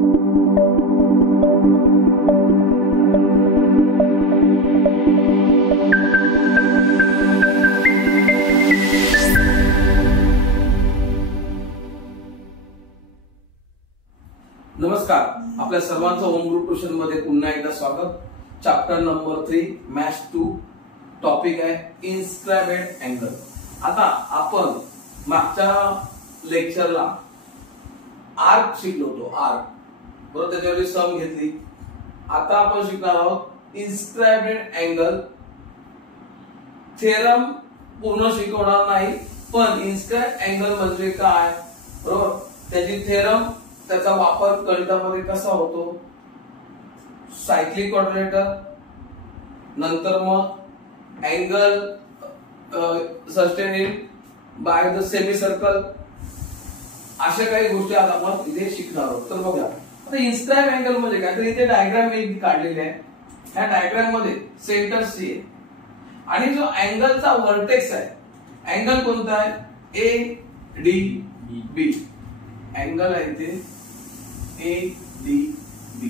नमस्कार, आपल्या सर्वांचं होम ग्रुप ट्युशन मध्ये पुन्हा एकदा स्वागत. Chapter number 3 maths 2. टॉपिक आहे इन्स्क्राइब अँगल. आता आपण मागच्या लेक्चरला आर्क शिकलो होतो. आर्क बरोबर, त्याच्यावर सम घेतली. आता आपण शिकणार आहोत इन्स्क्राइब अँगल. थेरम पूर्ण शिकवणार नाही, पण इन्स्क्राइब अँगल म्हणजे काय बरोबर, त्याची थेरम, त्याचा वापर गणितामध्ये कसा होतो, सायक्लिक क्वाड्रिलेटर, नंतर मग angle sustained by the semi circle, अशा काही गोष्टी आज आपण इथे शिकणार आहोत. तर बघा, आता इन्स्क्राइब अँगल म्हणजे काय, तर इथे डायग्राम मी काढलेली आहे. ह्या डायग्राम मध्ये सेंटर सी आहे आणि जो अँगलचा व्हर्टेक्स आहे, अँगल कोणता आहे, ए डी बी. अँगल आहे इथे ए डी बी.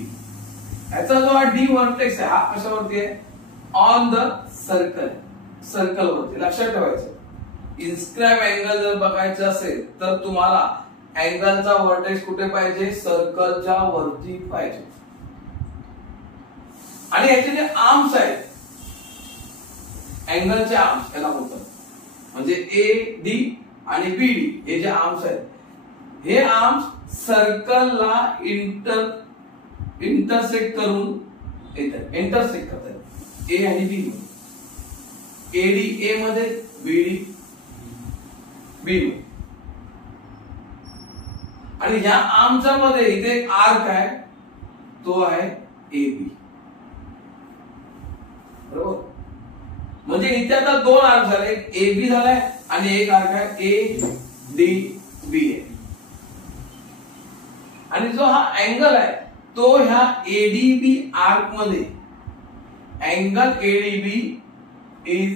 याचा जो हा डी व्हर्टेक्स आहे, हा कशावरती आहे, ऑन द सर्कल, सर्कल वरती. लक्षात ठेवायचं, इन्स्क्राइब अँगल जर बघायचं असेल तर तुम्हाला अँगलचा व्हर्टेक्स कुठे पाहिजे, सर्कलच्या वरती पाहिजे. आणि याचे जे आर्म्स आहेत, अँगलचे आर्म्स याला बोलतात, म्हणजे ए डी आणि बी डी हे जे आर्म्स आहेत, हे आर्म्स सर्कलला इंटरसेक्ट करून येतात, इंटरसेक्ट करतात ए आणि बी मध्ये. एडी ए मध्ये, बीडी बी मध्ये. आणि ह्या आर्मच्या मध्ये इथे एक आर्क आहे, तो आहे ए बी बरोबर. म्हणजे इथे आता दोन आर्क झाले, एक ए बी झालाय आणि एक आर्क आहे ए डी बी आहे. आणि जो हा अँगल आहे तो ह्या एडीबी आर्क मध्ये, angle ADB is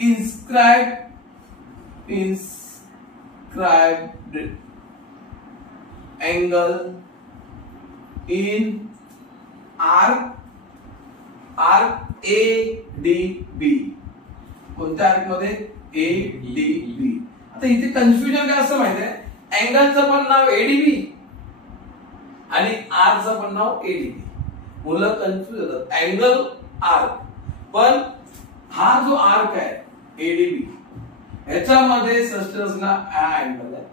inscribed angle in arc A D B. कोणत्या आर्क मध्ये, ए डी बी. आता इथे कन्फ्युजन काय असं माहिती आहे, अँगलचं पण नाव एडीबी आणि आर्कचं पण नाव एडीबी. मुलं कन्फ्युज होतात, अँगल आर्क, पण हा जो आर्क आहे एडीबी, ह्याच्यामध्ये सस्टेन्सला अँगल आहे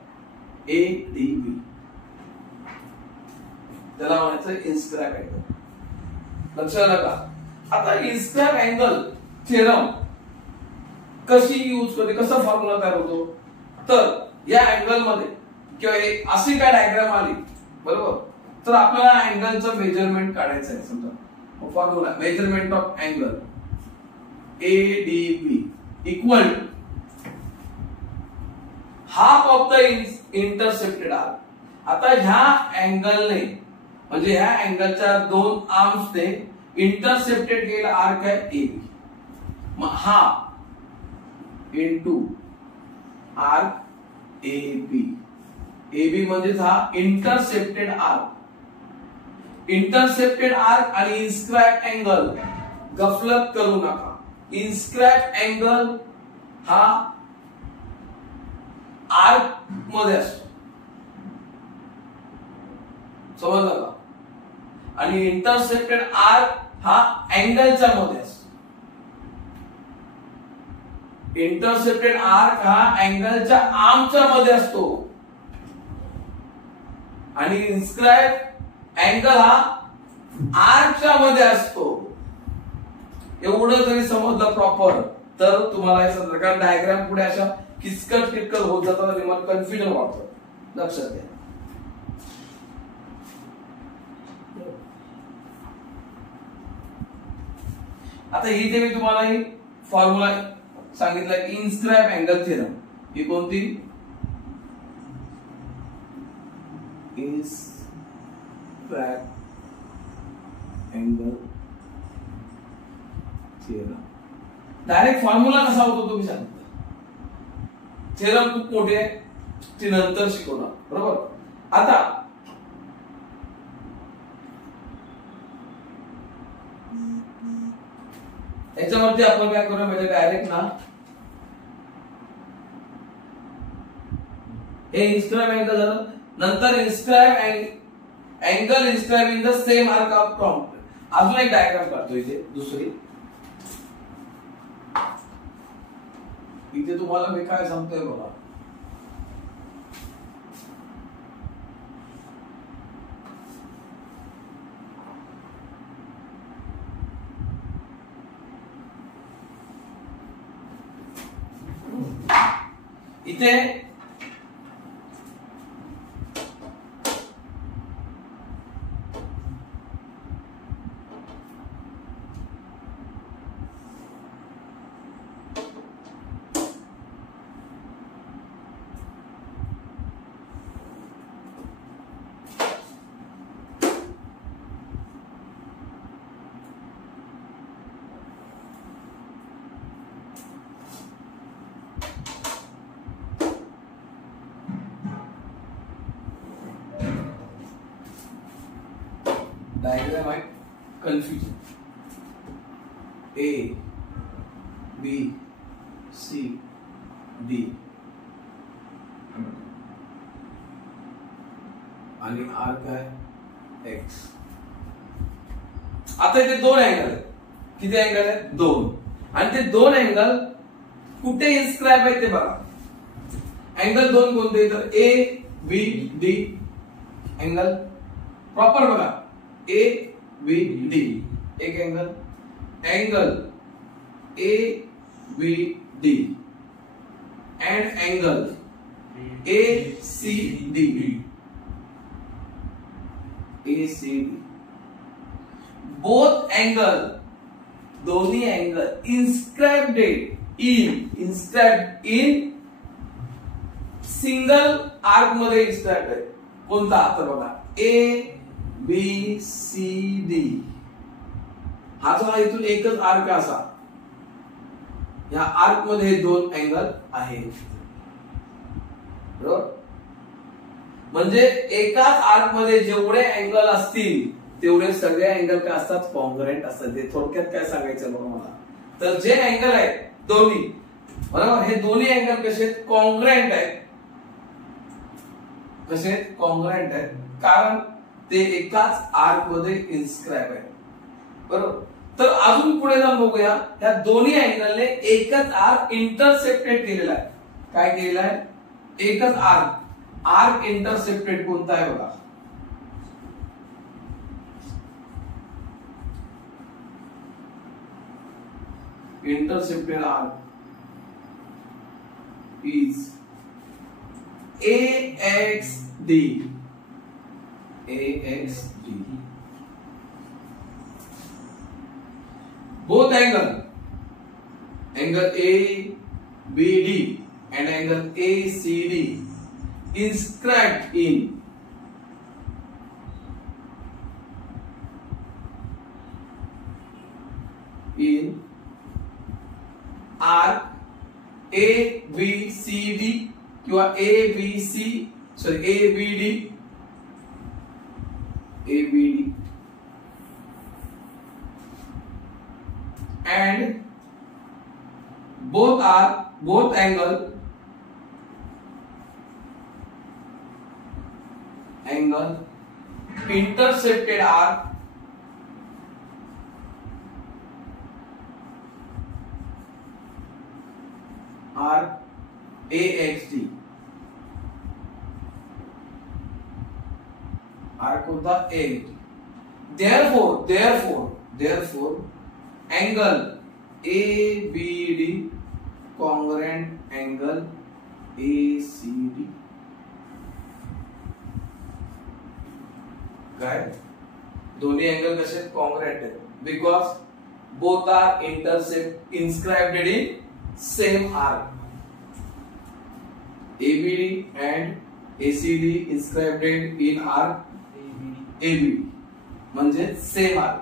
एडीबी, त्याला म्हणायचं इन्स्क्राइब अँगल. लक्षात आलं का. आता इन्स्क्राइब अँगल थेरम कशी यूज करते, कसा फॉर्म्युला तयार होतो, तर या अँगल मध्ये किंवा अशी काय डायग्राम आली बरोबर, तर आपल्याला अँगलचं मेजरमेंट काढायचं आहे. समजा formula, measurement of angle A D B equal half of the intercepted arc. आता ह्या अँगलने, म्हणजे ह्या अँगलच्या दोन आर्म्सने इंटरसेप्टेड केलेला आर्क आहे ए बी, मग half into arc A B. A B म्हणजे हा इंटरसेप्टेड आर्क. इंटरसेप्टेड आर्क आणि इन्स्क्राइब अँगल गफलत करू नका. इन्स्क्राइब अँगल हा आर्क मध्ये असतो, समजलं का, आणि इंटरसेप्टेड आर्क हा अँगलच्या मध्ये असतो. इंटरसेप्टेड आर्क हा अँगलच्या आर्मच्या मध्ये असतो आणि इन्स्क्राइब अँगल हा आर्कच्या मध्ये असतो. एवढं जरी समजलं प्रॉपर तर तुम्हाला हे समजलं. कारण डायग्राम पुढे अशा किचकट किटकट होत जातात आणि मला कन्फ्युजन वाटतं. लक्षात घ्या. आता इथे मी तुम्हाला ही फॉर्म्युला सांगितला, इन्स्क्राइब अँगल थेरम. ही कोणती, inscribe angle theorem. Direct formula कसा होतो तुम्ही सांगितलं. थेरम खूप मोठे आहे, ती नंतर शिकवणार बरोबर. आता याच्यावरती आपण काय करूया म्हणजे डायरेक्ट ना हे इन्स्क्राइब अँगल झालं. नंतर inscribe angle inscribe in the same arc of triangle. अजून एक डायग्राम काढतो इथे दुसरी. इथे तुम्हाला मी काय सांगतोय बघा. इथे डायग्राम आहे confusion. A B C D आणि आर काय एक्स. आता इथे दोन अँगल आहेत. किती अँगल आहेत? दोन. आणि ते दोन अँगल कुठे इन्स्क्राइब आहे ते बघा. अँगल दोन कोणते तर A B D angle proper बघा. ए बी डी एक angle A B D and angle A C D both angle दोन्ही angle inscribed in single arc मध्ये इन्स्क्राइब्ड आहे. कोणता? आता बघा ए बी सी डी हा जो इथून एकच आर्क असा या आर्क मध्ये हे दोन अँगल आहेत. बरोबर. म्हणजे एकाच आर्क मध्ये जेवढे अँगल असतील तेवढे सगळे अँगल काय असतात? कॉन्ग्रुएंट असतात. ते थोडक्यात काय सांगायचं बघा मला. तर जे अँगल आहेत दोन्ही बरोबर हे दोन्ही अँगल कसे आहेत? कॉन्ग्रुएंट आहेत. कसे? कॉन्ग्रुएंट आहेत कारण ते एकाच आर्क मध्ये इन्स्क्राइब आहे. बरोबर. तर अजून पुढे जाऊन बघूया. या दोन्ही अँगलने एकच आर्क इंटरसेप्टेड केलेला आहे. काय केलेला आहे? एकच आर्क इंटरसेप्टेड कोणता आहे बघा. Intercepted arc is AXD. Both angle ABD and angle ACD inscribed in arc ABCD किंवा ABD and both angle intercepted arc AXD arc होता AXD. Therefore angle ABD congruent angle ACD. काय दोन्ही angle कसे congruent आहेत because both are inscribed in same arc. ABD and ACD inscribed in arc ABD म्हणजे same arc.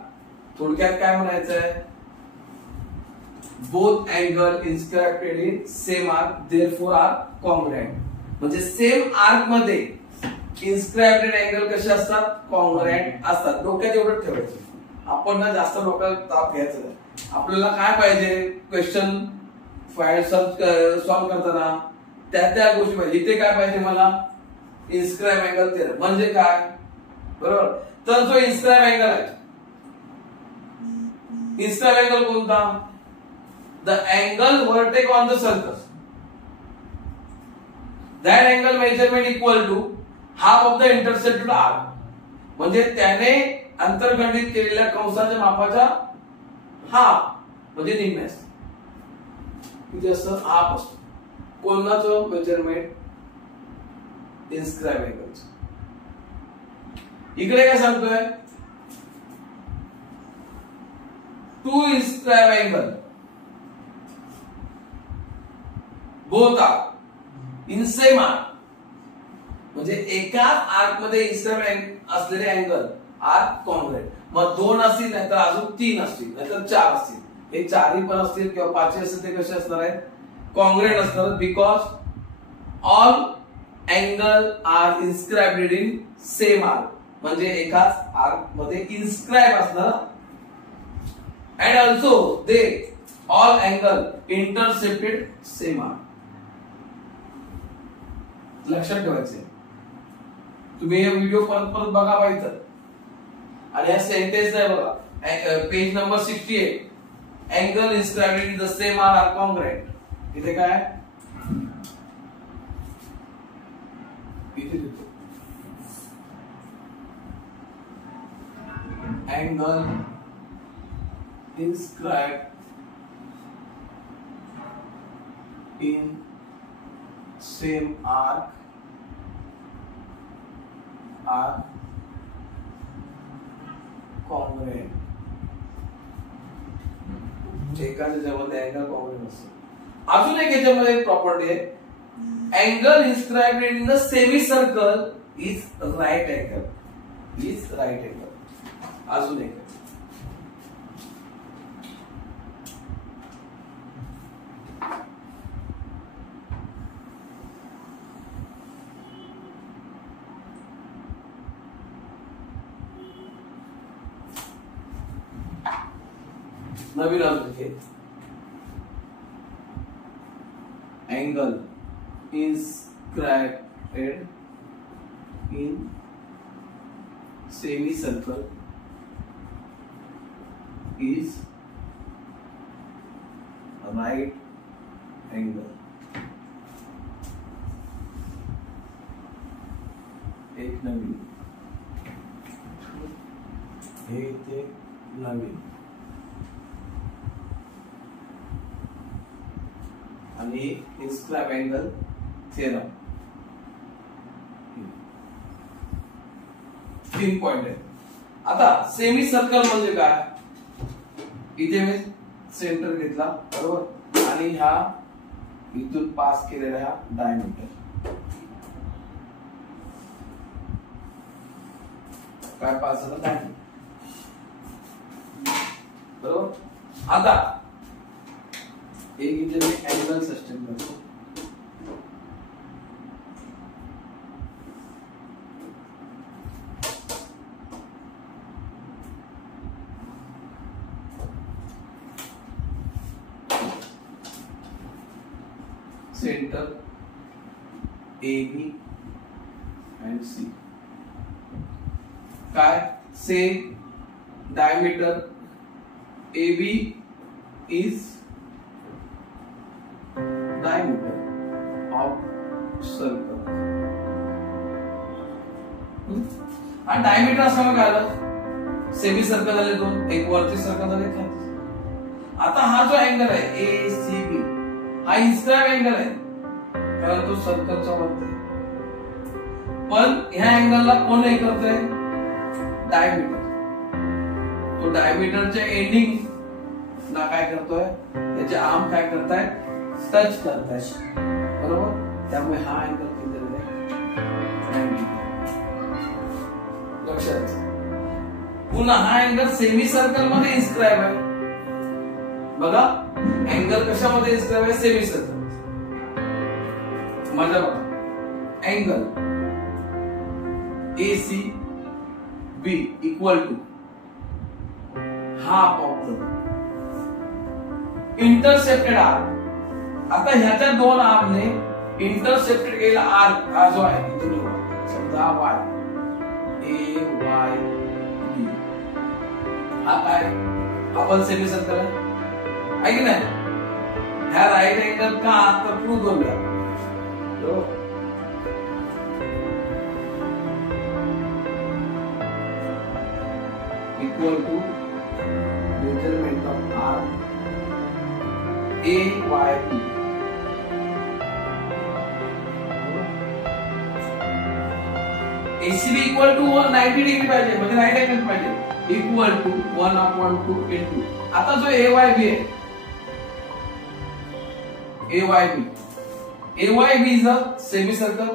थोडक्यात काय म्हणायचं आहे? Both angle inscribed in same arc therefore are congruent. म्हणजे सेम आर्क मध्ये इन्स्क्राइब्ड अँगल कसे असतात? कॉन्ग्रुएंट असतात. डोक्यात एवढं ठेवायचं. आपण ना जास्त लोकांना ताप घ्यायचा नाही. आपल्याला काय पाहिजे, क्वेश्चन फाईल सॉल्व्ह करताना त्या गोष्टी पाहिजे. इथे काय पाहिजे मला, इन्स्क्राइब अँगल थेरम म्हणजे काय, बरोबर. तर जो इन्स्क्राइब अँगल आहे, इन्स्क्राइब अँगल कोणता, the angle vertex on the circle, that angle measurement equal to half of the intercepted arc. म्हणजे त्याने अंतर्गणित केलेल्या कंसाच्या मापाच्या हाफ म्हणजे निम्मे असते. किती असतं, हाफ असतो. कोणाचं मेजरमेंट, इन्स्क्राइब अँगलचं. इकडे काय सांगतोय, two inscribe angle both are in same arc. म्हणजे एका आर्क मध्ये इन्स्क्राइब असलेले अँगल आर्क कॉन्ग्रेट. मग 2 असतील, नाहीतर अजून 3 असतील, नाहीतर 4 असतील. हे 4ही पण असतील किंवा 5ही असतील, ते कसे असणार आहेत, कॉन्ग्रेट असणार. Because all angle are inscribed in same arc. म्हणजे एकाच आर्क मध्ये इन्स्क्राइब असणार. And also they all angle intercepted same arc. लक्षात ठेवायचे. तुम्ही हे व्हिडिओ परत परत बघा पाहिजे. आणि हा सेंटेन्स आहे बघा, page number 68, angle inscribed in the same are congruent. इथे काय, इथे लिहितो angle inscribed in same arc are congruent. एकाच याच्यामध्ये अँगल कॉन्ग्रेट असतो. अजून एक याच्यामध्ये प्रॉपर्टी आहे, angle inscribed in the semi circle is right angle. Is right angle. अजून एक नवीन लिखे, angle inscribed in semi circle is right angle. एक नवीन, हे इथे नवीन आणि इन्स्क्राइब अँगल थेरम. 3 पॉइंट आहे. आता सेमी सर्कल म्हणजे काय, इथे मी सेंटर घेतला बरोबर, आणि हा इथून पास केलेला हा डायमीटर काय पास झाला, डायमीटर बरोबर. आता एक इथे मी अँगल सस्टेन करतो. Centre A B and C काय, say diameter A B is diameter of circle. आणि डायमीटर असं मग आलं, सेमी सर्कल झाले 2, एक वरती सर्कल झाले खाली. आता हा जो अँगल आहे ए सी बी हा इन्स्क्राइब अँगल आहे, कारण तो सर्कलचा वरती. पण ह्या अँगलला कोण हे करतोय, डायमीटर. तो डायमीटरच्या एंडिंग ना काय करतोय, त्याचे आर्म काय करताय, टच करताय बरोबर. त्यामुळे हा अँगल किती आहे, लक्षात. पुन्हा हा अँगल सेमी सर्कल मध्ये इन्स्क्राइब आहे बघा. अँगल कशामध्ये इन्स्क्राइब आहे, सेमी सर्कल. माझा बघा, angle A C B equal to हा प्रॉब्लेम. Intercepted arc. आता ह्याच्या दोन आर्मने इंटरसेप्टेड केलेला आर्क हा जो आहे इथून समजा वाय ए वाय बी हा काय आपण सेमी सर्कल आहे की नाही. ह्या राईट अँगल का तर प्रूव्ह करूया. Equal to measurement of arc A Y B. ACB equal to 90 degree पाहिजे म्हणजे राईट अँगल पाहिजे. इक्वल टू 1/2 इंटू आता जो AYB आहे AYB is a semi circle.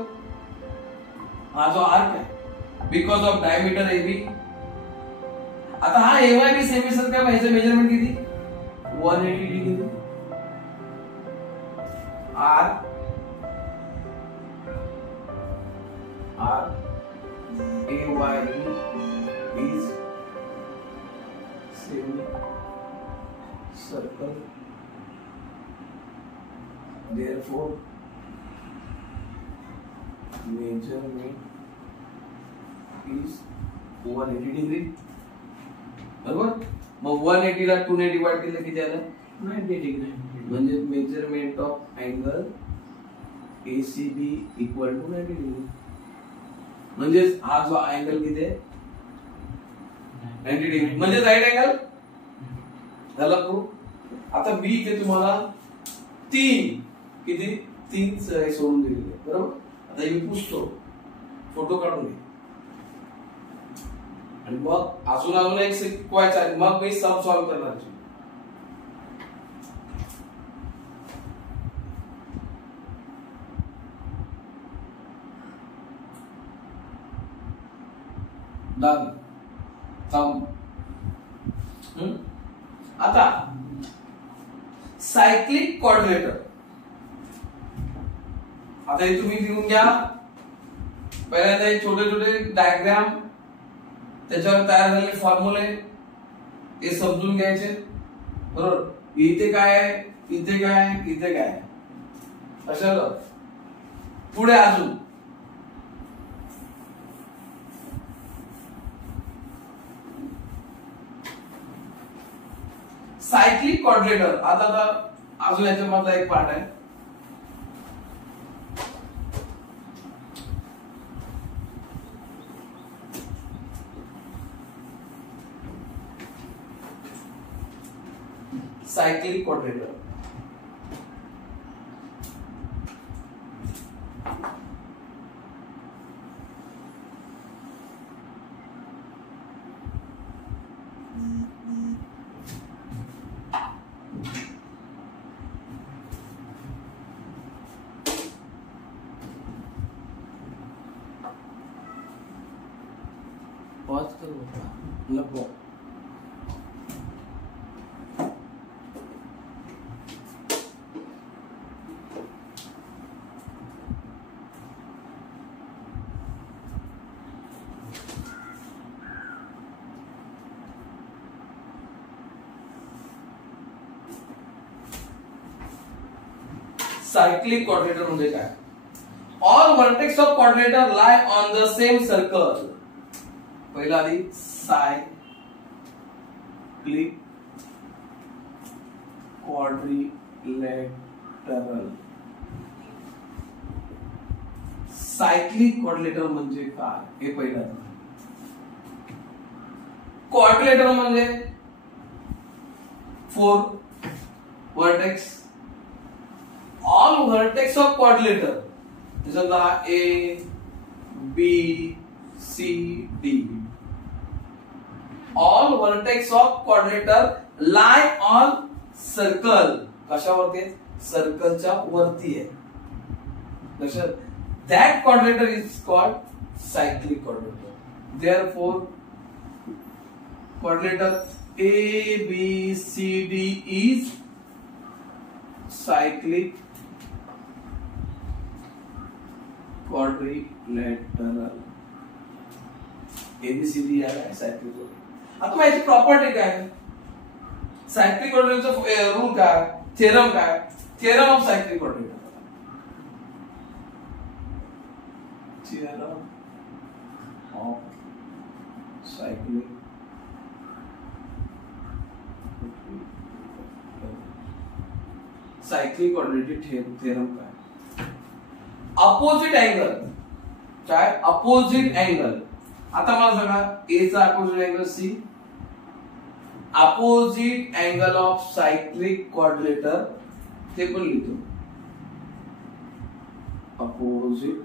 हा जो आर्क आहे बिकॉज ऑफ डायमीटर AB. आता हा AYB सेमी सर्कल ह्याचं मेजरमेंट किती 180 degree. Arc AYB is semi circle, therefore measurement is 180 degree. बरोबर. मग 180 ला 2 ने डिवाइड केलं किती आलं 90 डिग्री. म्हणजे measurement of angle ACB equal to 90 degree. म्हणजे हा जो अँगल किती आहे 90 डिग्री म्हणजे राईट अँगल झाला प्रूफ. आता बी इथे तुम्हाला 3 किती 3 सोडून दिलेले आहे बरोबर. आता मी पुसतो फोटो काढून घे आणि मग अजून एक शिकवायचं आहे. मग मी सम सॉल्व्ह करणार. डन. आता सायक्लिक क्वाड्रिलेटर. आता हे तुम्ही लिहून घ्या. पहिल्यांदा हे छोटे छोटे डायग्राम त्याच्यावर तयार झालेले फॉर्म्युले हे समजून घ्यायचे बरोबर. इथे काय आहे इथे काय आहे इथे काय आहे कशाला पुढे अजून सायक्लिक क्वाड्रिलेटर. आता अजून याच्यामधला एक पार्ट आहे. Cyclic quadrilateral. पॉज करू नको. सायक्लिक क्वाड्रिलेटर म्हणजे काय. All vertex of quadrilateral lie on the same circle. पहिला आधी सायक्लिक क्वाड्रिलेटरल. सायक्लिक क्वाड्रिलेटर म्हणजे काय हे पहिलं. क्वाड्रिलेटर म्हणजे 4 vertex. All vertex of quadrilateral समजा A B C D. All vertex of quadrilateral lie on circle. कशावरती सर्कलच्या वरती आहे. लक्षात. That quadrilateral is called cyclic quadrilateral. Therefore quadrilateral A B C D is cyclic quadrilateral. ABCD आहे cyclic. आता माझी property काय सायक्लिक कोऑर्डिनेटचा रूल काय, थेरम काय, theorem of cyclic coordinator. Theorem of cyclic cyclic coordinator theorem काय, opposite angle काय, opposite angle. आता मला सांगा ए चा opposite angle C, opposite angle of cyclic coordinator ते पण लिहितो, opposite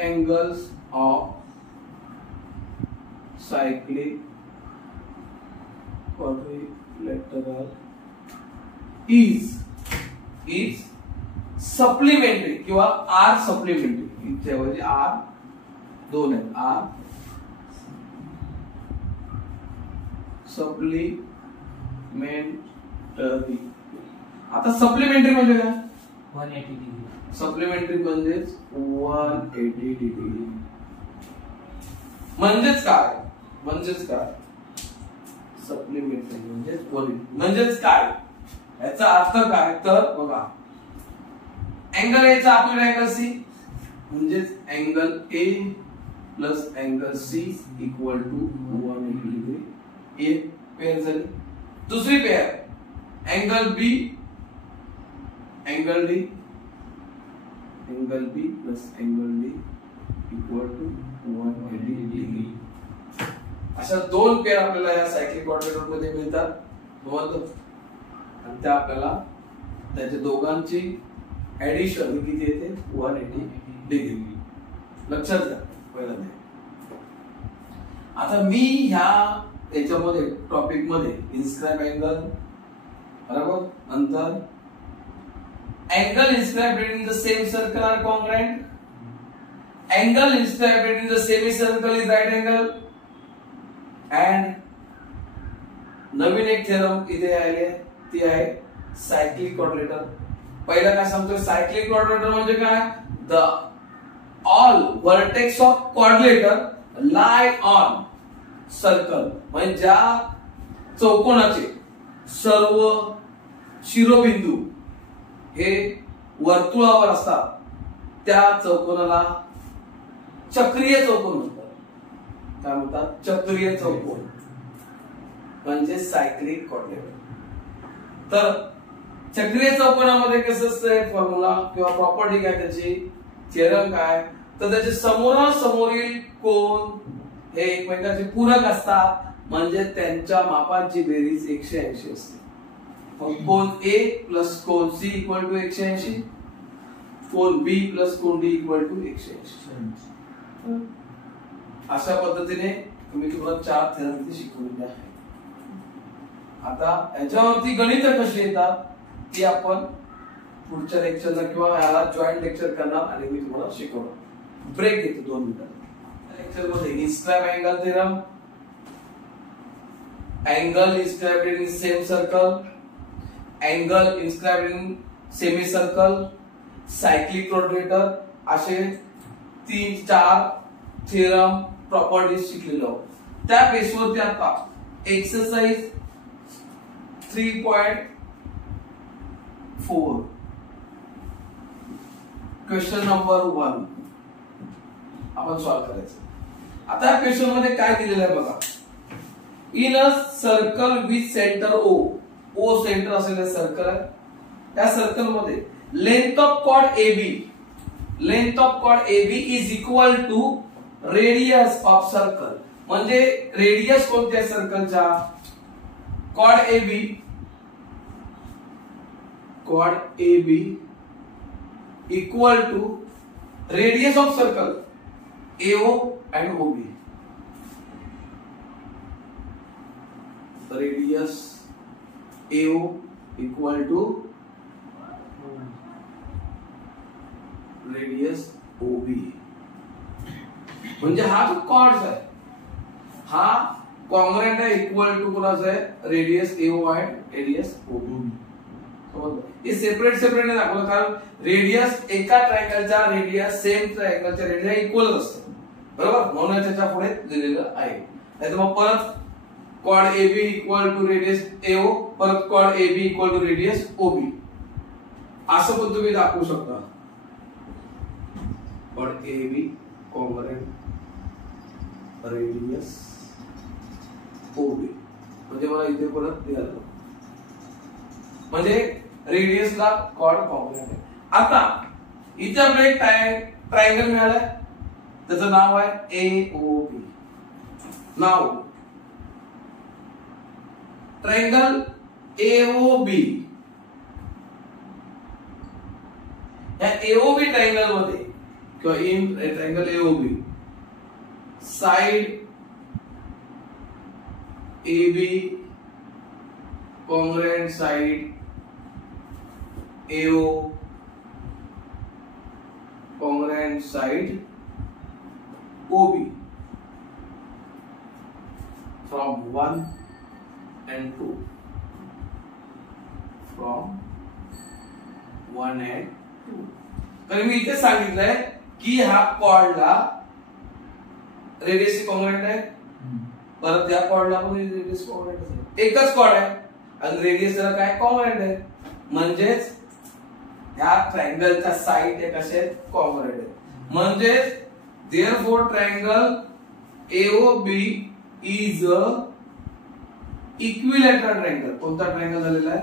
angles of cyclic coordinator is supplementary किंवा आर सप्लिमेंटरी. इथे आर दोन आहेत, आर सप्लिमेंटरी. आता सप्लिमेंटरी म्हणजे काय, 180 डिग्री. सप्लिमेंटरी म्हणजेच 180 डिग्री. म्हणजेच काय, म्हणजेच काय सप्लिमेंटरी म्हणजेच काय, याचा अर्थ काय तर बघा, अँगल ए चा अपोजिट अँगल सी म्हणजेच angle A plus angle C equal to 180 degree. एक पेयर झाली. दुसरी pair angle B, angle D, angle B plus angle D equal to 180 degree. अशा दोन पेयर आपल्याला या सायक्लिक कोऑर्डिनेटर मध्ये मिळतात. आणि त्या आपल्याला त्याच्या दोघांची ऍडिशन किती येते, 180 डिग्री. लक्षात घ्या पहिल्यांदा. आता मी ह्या याच्यामध्ये टॉपिक मध्ये इन्स्क्राइब अँगल बरोबर, नंतर angle inscribed in the same circle are congruent, angle inscribed in the semi circle is right angle, and नवीन एक थेरम इथे आहे ती आहे सायक्लिक कोऑर्डिनेटर. पहिला काय सांगतोय, सायक्लिक कोऑर्डिनेटर म्हणजे काय, the all vertex of coordinator lie on circle. म्हणजे ज्या चौकोनाचे सर्व शिरोबिंदू हे वर्तुळावर असतात त्या चौकोनाला चक्रीय चौकोन म्हणतात. काय म्हणतात, चक्रीय चौकोन म्हणजे सायक्लिक कोऑर्डिनेटर. तर चक्रीय चौकोनामध्ये कसं असतंय, फॉर्म्युला किंवा प्रॉपर्टी काय त्याची, थेरम काय, तर त्याचे समोरासमोरील कोन हे एकमेकांचे पूरक असतात म्हणजे त्यांच्या मापांची बेरीज 180 असते. कोन ए प्लस कोन सी इक्वल टू 180, कोन बी प्लस कोन डी इक्वल टू 180. अशा पद्धतीने मी तुम्हाला 4 थेरम शिकवलेले आहे. आता याच्यावरती गणित कशी येतात ती आपण पुढच्या लेक्चरला किंवा याला जॉईंट लेक्चर करणार आणि मी तुम्हाला शिकवणार. ब्रेक घेतो 2 मिनिटं. लेक्चर मध्ये inscribe angle theorem, angle inscribed in same circle, angle inscribed in semi circle, cyclic coordinator असे 3-4 थेरम प्रॉपर्टीज शिकलेलो. त्या बेसवरती आता एक्सरसाइज 3.4 क्वेश्चन नंबर 1 आपण सॉल्व्ह करायचं. आता या क्वेश्चन मध्ये काय दिलेलं आहे बघा, in a circle with centre O centre असलेलं सर्कल आहे. त्या सर्कल मध्ये length of chord AB is equal to radius of circle. म्हणजे रेडियस कोणत्या सर्कलच्या, chord AB equal to radius of circle AO and OB. Radius AO equal to radius OB. म्हणजे हा जो कॉर्ड्स आहे हा कॉन्ग्रुएंट आहे, इक्वल टू कोणाचा आहे, radius AO and radius OB. हे सेपरेट नाही दाखवलं कारण रेडियस एका ट्रायंगलच्या रेडियस सेम ट्रायंगलच्या रेडियस इक्वल असतं बरोबर, म्हणून त्याच्या पुढे दिलेलं आहे. नाहीतर मग परत chord AB equal to radius AO, परत chord AB equal to radius OB, असं पण तुम्ही दाखवू शकता. Chord AB congruent radius OB, म्हणजे मला इथे परत लिहायला, म्हणजे रेडियसला कॉर्ड कॉन्ग्रुएंट आहे. आता इथे आपल्याला एक ट्रायंगल मिळालाय, त्याचं नाव आहे AOB. नाव ट्रायंगल AOB, या AOB ट्रायंगल मध्ये किंवा in triangle AOB side AB congruent side AO congruent side OB from 1 and 2, from 1 and 2. तर मी इथे सांगितलंय की हा कॉर्डला रेडियस कॉन्ग्रुएंट आहे, परत या कॉर्डला पण रेडियस कॉन्ग्रुएंट आहे, एकच कॉर्ड आहे आणि रेडियस त्याला काय कॉन्ग्रुएंट आहे, म्हणजेच ह्या ट्रायंगलच्या साइड हे कसे आहेत, कॉन्ग्रुएंट आहेत. म्हणजेच therefore triangle AOB is a equilateral triangle. कोणता ट्रायंगल झालेला आहे,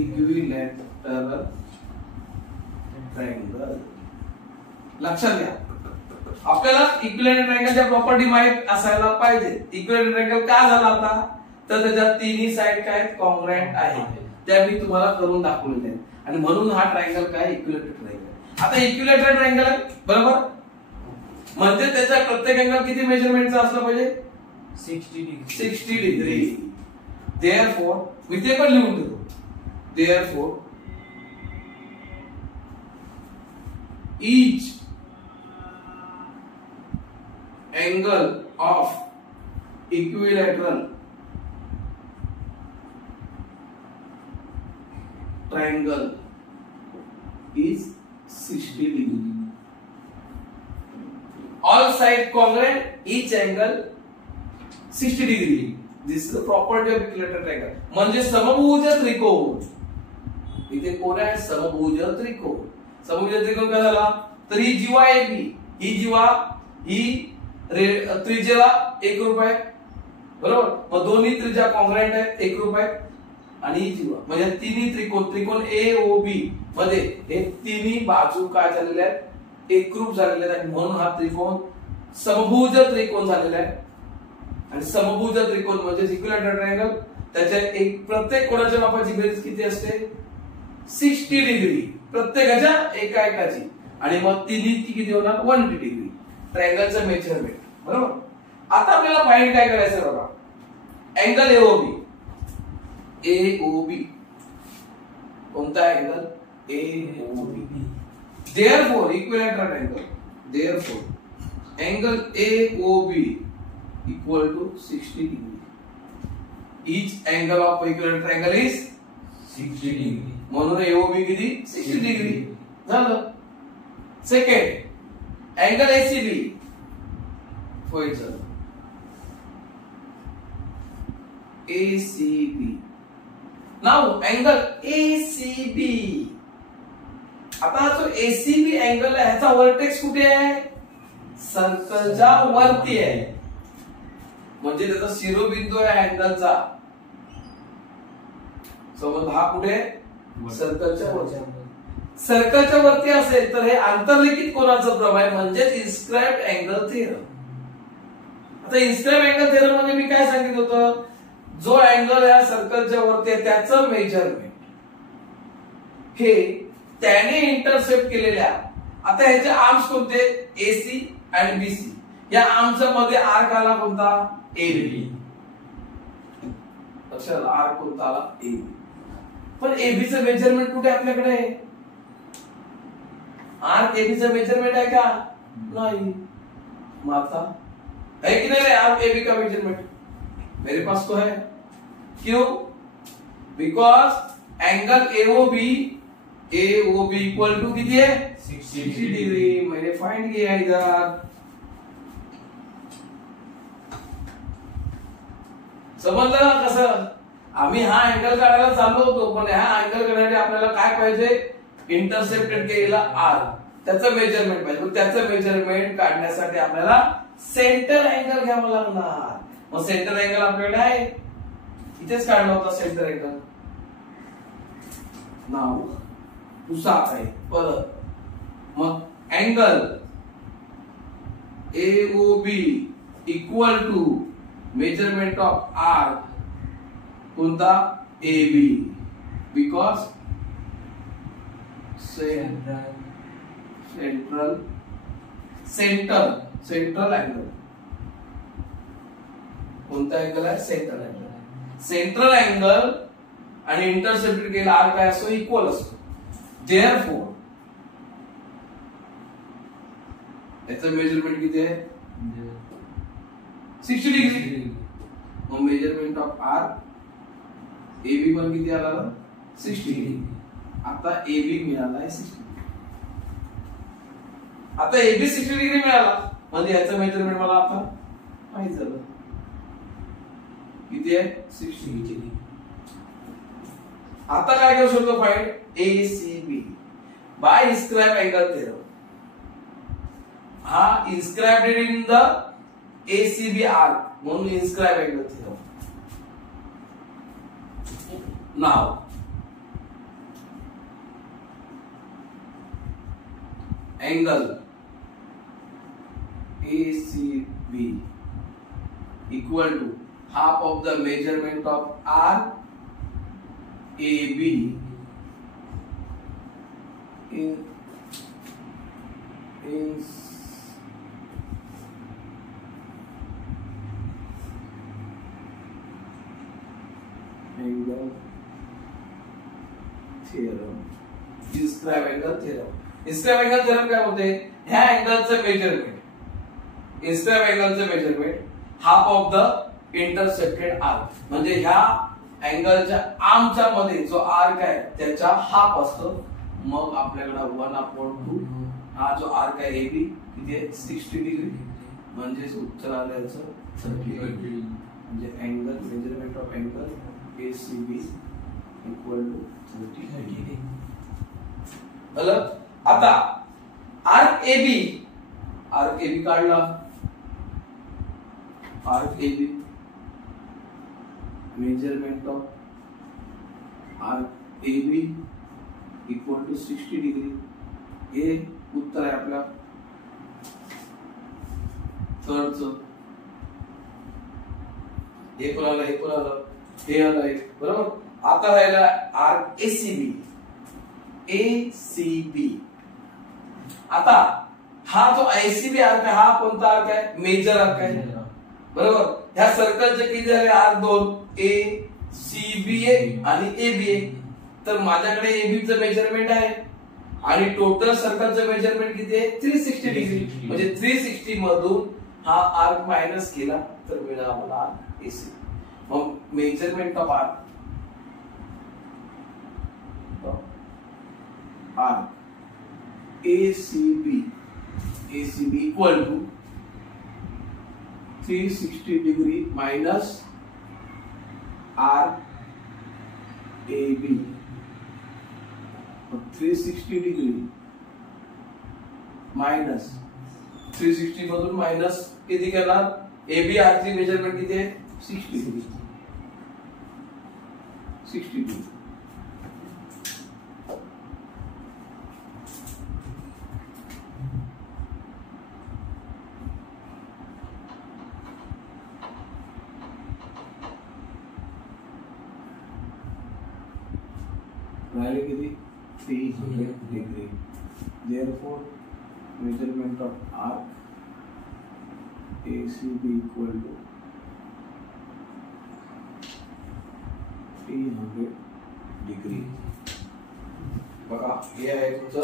इक्विलॅटरल ट्रायंगल. लक्षात घ्या, आपल्याला इक्विलॅटरल ट्रायंगलच्या प्रॉपर्टी माहित असायला पाहिजे. इक्विलॅटरल ट्रायंगल का झाला आता, तर त्याच्या तिन्ही साइड काय कॉन्ग्रुएंट आहेत, त्या मी तुम्हाला करून दाखवलेले आहेत, आणि म्हणून हा ट्रायंगल काय इक्विलॅटरल ट्रायंगल. आता इक्विलॅटरल ट्रायंगल आहे बरोबर, म्हणजे त्याच्या प्रत्येक अँगल किती मेजरमेंटचा असला पाहिजे, 60 डिग्री. देयरफॉर मी ते पण लिहून देतो, therefore each angle of equilateral triangle is 60 degree. All side congruent, each angle 60 degree. This is the property of equilateral triangle. म्हणजे समभुज त्रिकोण, इथे कोण आहे, समभुज त्रिकोण. समभुज त्रिकोण काय झाला, तर ही जीवा AB, ही जीवा ही त्रिज्याला एकरूप आहे बरोबर, मग दोन्ही त्रिज्या कॉन्ग्रुएंट आहेत, एकरूप आहेत, आणि ही जीवा म्हणजे तिन्ही त्रिकोण AOB मध्ये हे तिन्ही बाजू काय झालेल्या आहेत, एकरूप झालेले आहेत, म्हणून हा त्रिकोण समभुज त्रिकोण झालेला आहे. आणि समभुज त्रिकोण म्हणजे इक्विलॅटरल ट्रायंगल, त्याच्या एक प्रत्येक कोणाच्या मापाची बेरीज किती असते, 60 डिग्री प्रत्येकाच्या एकाची, आणि मग तिन्ही किती होणार, 180 डिग्री ट्रायंगलचं मेजरमेंट बरोबर. आता आपल्याला फाइंड काय करायचं बघा, अँगल AOB कोणता angle, AOB. Therefore, equilateral triangle. Therefore, angle AOB equal to 60 degree. Each angle of equilateral triangle is 60 degree. म्हणून AOB किती, 60 डिग्री झालं. Second, angle ACB. व्हायचं ACB. Now, angle ACB. आता जो ACB अँगल आहे ह्याचा vertex कुठे आहे, सर्कलच्या वरती आहे, म्हणजे त्याचा शिरोबिंदू आहे अँगलचा. समज हा कुठे, सर्कलच्या वरती. सर्कलच्या वरती असेल तर हे आंतरलिखित कोनाचं प्रभाव आहे, म्हणजे इन्स्क्राइब्ड अँगल थेरम. आता इन्स्क्राइब्ड अँगल थेरम म्हणजे मी काय सांगितलं होतं, जो अँगल या सर्कलच्या वरती आहे त्याचं मेजरमेंट हे त्याने इंटरसेप्ट केलेल्या, आता ह्याचे आर्म्स कोणते, AC आणि BC. या आर्मच्या मध्ये आर्क आला कोणता, AB. लक्षात, आर्क कोणता आला, AB. पण AB चं मेजरमेंट कुठे आपल्याकडे आहे, आर्क AB चं मेजरमेंट आहे का, नाही. माता है कि नहीं आर्क AB का मेजरमेंट, मेरे पास तो है. क्यों, because angle AOB equal to किती है, 60 डिग्री. मैंने फाइंड किया इधर. समजलं ना कसं? आम्ही हा अँगल काढायला चाललो होतो, पण ह्या अँगल काढण्यासाठी आपल्याला काय पाहिजे? इंटरसेप्टेड केलेला आर, त्याचं मेजरमेंट पाहिजे. मग त्याचं मेजरमेंट काढण्यासाठी आपल्याला सेंटर अँगल घ्यावा लागणार. मग सेंटर अँगल आपल्याकडे आहे, इथेच काढला होता सेंटर अँगल. नाव दुसरा आहे परत. मग angle AOB equal to measurement of arc कोणता? AB, because central angle. कोणता अँगल आहे? Central angle. सेंट्रल अँगल आणि इंटरसेप्टेड केलेला आर काय असतो? इक्वल असतो. देअरफॉर याचं मेजरमेंट किती आहे? 60 डिग्री. मग मेजरमेंट ऑफ आर AB पण किती आला? 60 डिग्री. आता AB मिळाला आहे 60. आता AB 60 डिग्री मिळाला म्हणजे याचं मेजरमेंट मला आता माहित झालं. किती आहे? 60 डिग्री. आता काय करू शकतो? Find ACB by inscribe angle theorem. हा inscribed in the ACB arc, म्हणून इन्स्क्राइब अँगल थेरम. नाव angle ACB equal to half of the measurement of RAB in angle theorem. Inscribe angle theorem. Inscribe angle theorem काय होते? ह्या अँगलचं measurement, inscribe अँगलचं measurement half of the intercepted arc, म्हणजे ह्या अँगलच्या आर्मच्या मध्ये जो आर्क आहे त्याचा हाफ असतो. मग आपल्याकडे 1/2 हा जो आर्क आहे AB किती आहे? 60 डिग्री. म्हणजे उत्तर आलं याचं 30 डिग्री. म्हणजे angle measurement of angle ACB equal to 30 degree. आता आर्क AB काढला. Arc AB measurement of arc AB equal to 60 degree. हे उत्तर आहे आपल्या थर्डचं. हे पण आलं, हे पण आलं, हे आलं बरोबर. आता राहिला आर्क ACB. आता हा जो ACB आर्क आहे हा कोणता आर्क आहे? मेजर आर्क आहे बरोबर. ह्या सर्कलचे किती झाले? आर्क 2 ACB आणि AB. तर माझ्याकडे AB चं मेजरमेंट आहे आणि टोटल सर्कलचं मेजरमेंट किती आहे? 360 डिग्री. म्हणजे 360 मधून हा आर्क मायनस केला तर मिळाला मला आर्क AC. मग measurement of arc ACB equal to 360 degree minus arc AB. 360 degree minus 360 मधून माइनस किती करणार? AB आर्कची मेजरमेंट किती आहे? 60 डिग्री. 60 डिग्री. राहिले किती? 300 degree. Therefore, measurement of arc ACB equal to 300 degree. बघा हे आहे तुमचं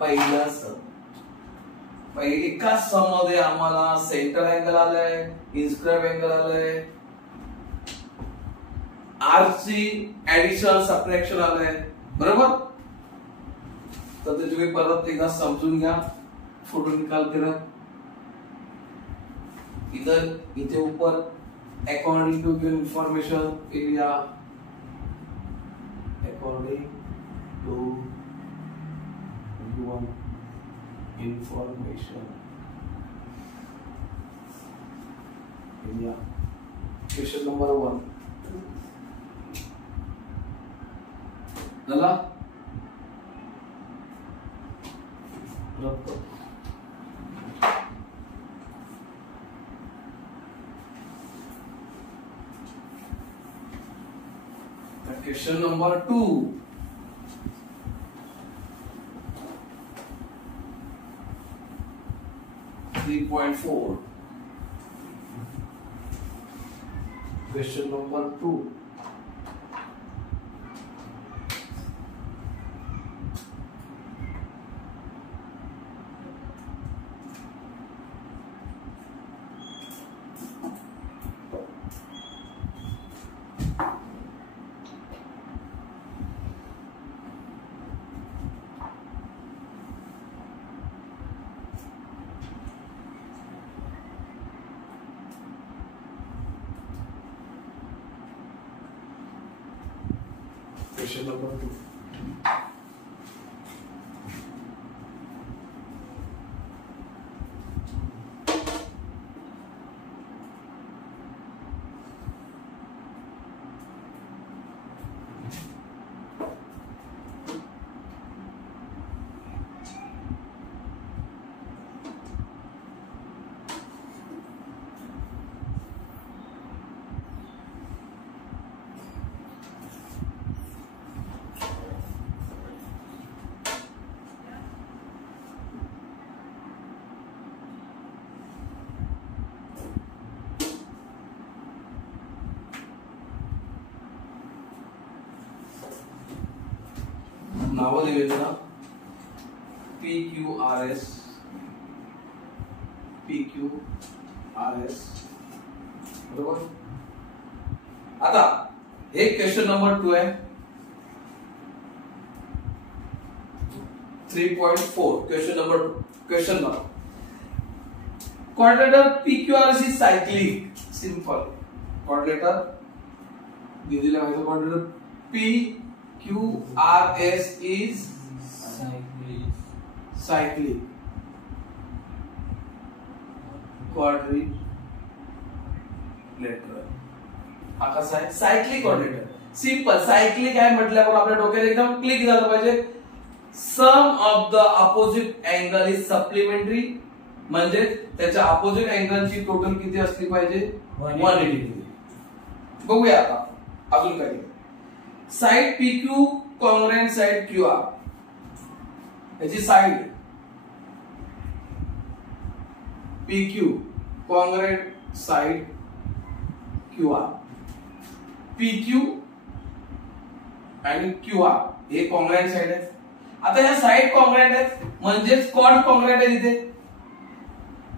पहिला सम. एका सम मध्ये आम्हाला सेंटर अँगल आलाय, इन्स्क्राइब अँगल आलाय, आरची ऍडिशन सबट्रॅक्शन आलंय बरोबर. तर ते तुम्ही परत एकदा समजून घ्या. फोटो निकाल करा. इधर इथे ऊपर according to given information area, according to given information area. Question number 1 झाला. Question number 2. .4. Question number 2. Question number 2. नाव दिलेलं PQRS बरोबर. आता हे क्वेश्चन नंबर 2 आहे. 3.4 question number 2. Question number quadrilateral PQRS is cyclic. Simple. Quadrilateral दिलेला आहे quadrilateral PQRS is cyclic quadrilateral. हा कसा आहे सायक्लिक क्वाड्रिलेटर. सिंपल सायक्लिक आहे म्हटल्यावर आपल्या डोक्यात एकदम क्लिक झालं पाहिजे. Sum of the opposite angle is supplementary, म्हणजे त्याच्या अपोजिट अँगलची टोटल किती असली पाहिजे 180 डिग्री. बघूया आता अजून काय. Side PQ congruent side QR. याची side PQ congruent side QR. PQ आणि QR हे कॉन्ग्रुएंट साइड आहेत. आता या साइड कॉन्ग्रुएंट आहेत म्हणजेच कॉर्ड कॉन्ग्रुएंट आहे. इथे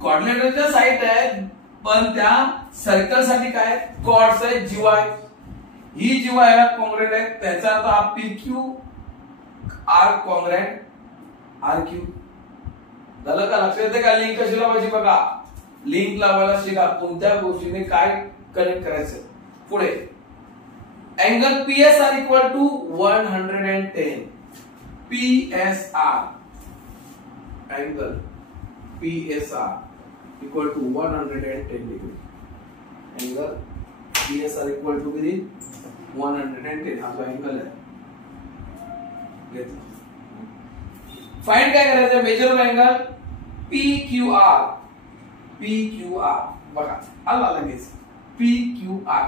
क्वाड्रिलेटरच्या साइड आहेत पण त्या सर्कल साठी काय आहेत कॉर्ड्स आहेत. जीवा आहेत. ही जीवा आहे कॉन्ग्रुएंट आहे त्याचा आता PQ R कॉन्ग्रुएंट RQ. झालं का. लक्षात येते का. लिंक कशी लावायची बघा. लिंक लावायला शिका. कोणत्या गोष्टीने काय कनेक्ट करायचं. पुढे angle PSR equal to 110. PSR angle PSR equal to 110 degree. Angle PSR equal to किती 110. हा जो अँगल आहे फाइंड काय करायचं. Measure of angle PQR. बघा आला लगेच PQR.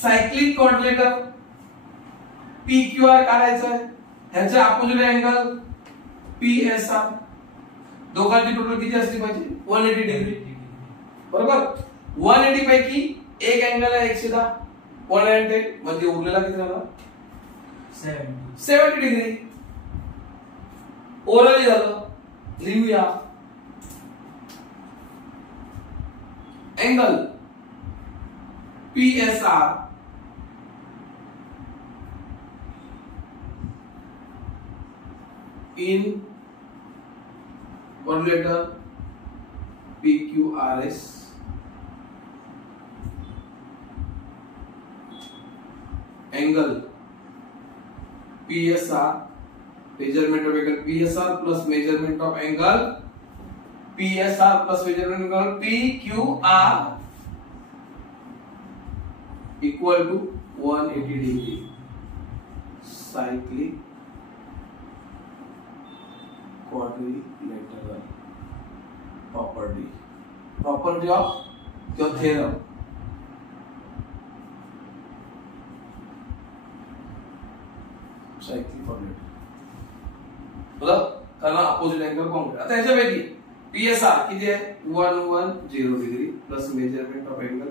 सायक्लिक क्वाड्रिलेटर PQR काढायचं आहे. ह्याच्या अपोजिट अँगल PSR. दोघांची टोटल किती असली पाहिजे 180 डिग्री. बरोबर. 180 पैकी एक अँगल आहे 110 110 म्हणजे उरलेला किती झाला 70 डिग्री. ओरली झालं. लिहूया. Angle PSR in quadrilateral PQRS angle PSR, measurement of angle PSR plus measurement of angle PSR plus measurement of angle PQR equal to 180 degree. Cyclic quadrilateral property of your theorem. Cyclic quadrilateral बरोबर, कारण opposite angle concrete. आता याच्यापैकी PSR किती आहे 110 degree plus measurement of angle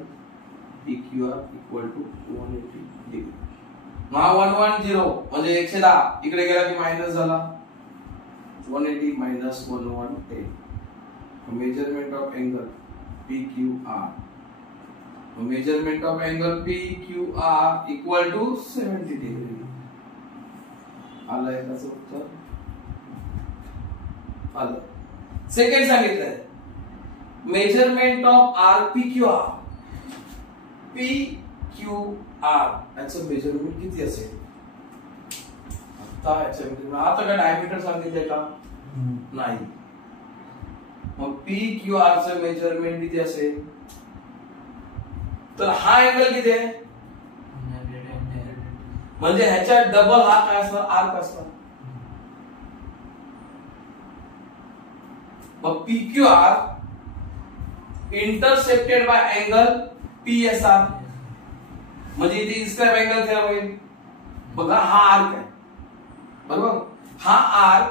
PQR equal to 180 degree. मग 110 म्हणजे 110 इकडे गेला की मायनस झाला 180 minus 110. Measurement of angle PQR, measurement of angle PQR equal to 70 degree. आलं याचं उत्तर आलं. सेकंड सांगितलंय मेजरमेंट ऑफ RPQR. PQR याचं मेजरमेंट किती असेल? आता आता का डायमीटर सांगितलंय का? नाही. मग PQR चं मेजरमेंट किती असेल? तर हा अँगल किती आहे? म्हणजे ह्याच्या डबल हा काय असणार? आर्क असणार. मग PQR intercepted bye angle PSR म्हणजे इथे इन्स्क्राइब अँगल थेरम होईल. बघा हा आर्क आहे बरोबर. हा आर्क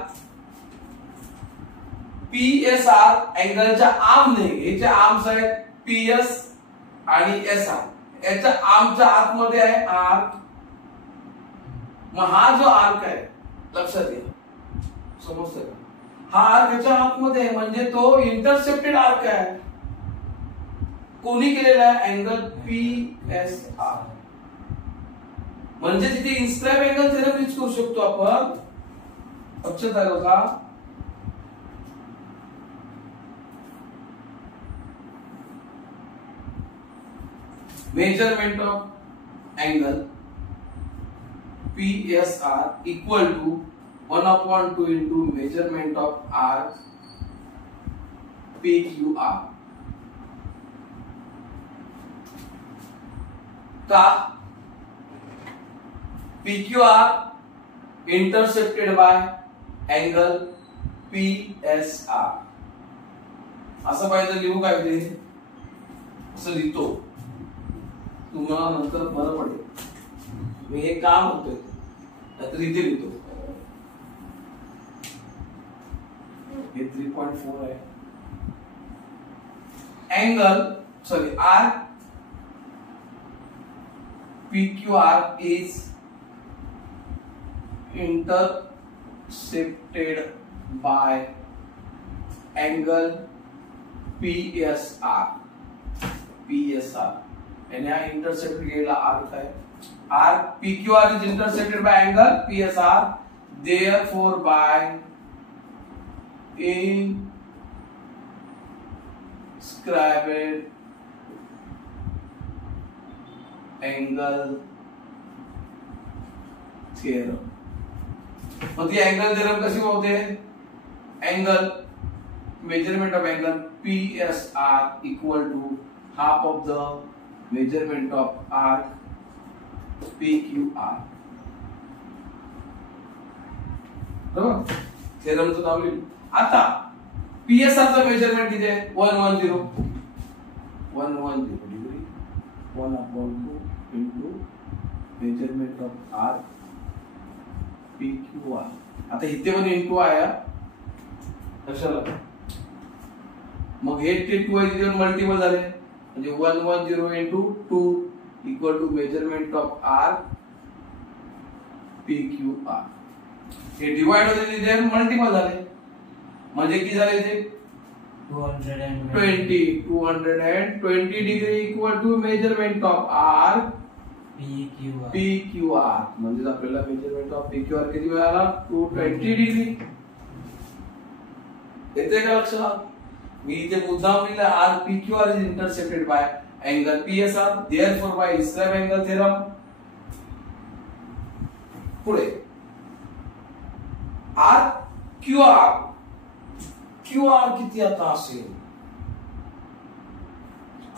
PSR अँगलच्या आर्मने, याचे आर्म्स आहेत PS आणि SR, याच्या आर्मच्या आतमध्ये आहे आर्क. मग हा जो आर्क आहे लक्षात घ्या, समजतं का? हा आर्क याच्या आतमध्ये आहे म्हणजे तो इंटरसेप्टेड आर्क आहे. कोणी केलेला आहे? Angle PSR. म्हणजे तिथे इन्स्क्राइब अँगल थेरम यूज करू शकतो आपण. लक्षात आलं का? Measurement of angle PSR equal to 1/2 into measurement of arc PQR. का PQR intercepted by angle PSR. असं पाहिजे लिहू काय ते? असं लिहितो तुम्हाला नंतर बरं पडेल. मी हे काम होतोय तर इथे लिहितो. हे 3.4 आहे. Angle arc PQR is intercepted by angle PSR. आणि हा इंटरसेप्ट केलेला आर्क आहे. Arc PQR is intercepted by angle PSR, therefore by inscribed angle theorem. मग ती अँगल थेरम कशी होते? Angle measurement of angle PSR equal to half of the measurement of arc PQR. बरोबर, थेरमचं नाव लिहिलं. आता PSR चं मेजरमेंट किती आहे? 110 degree 1/2 into measurement of arc PQR. आता इथे पण इंटू आहे लक्षात. मग हे 2 मल्टिपल झाले म्हणजे 110 into 2 equal to measurement of arc PQR. हे डिवाइड होते तिथे मल्टिपल झाले म्हणजे किती झाले ते 220 degree equal to measurement of arc PQR. म्हणजे आपल्याला मेजरमेंट ऑफ PQR किती मिळाला? 220 डिग्री. येते का लक्षात? मी इथे मुद्दाम लिहिला arc PQR is intercepted by angle PSR, therefore by inscribed angle theorem पुढे arc Q R, Q R किती आता असेल,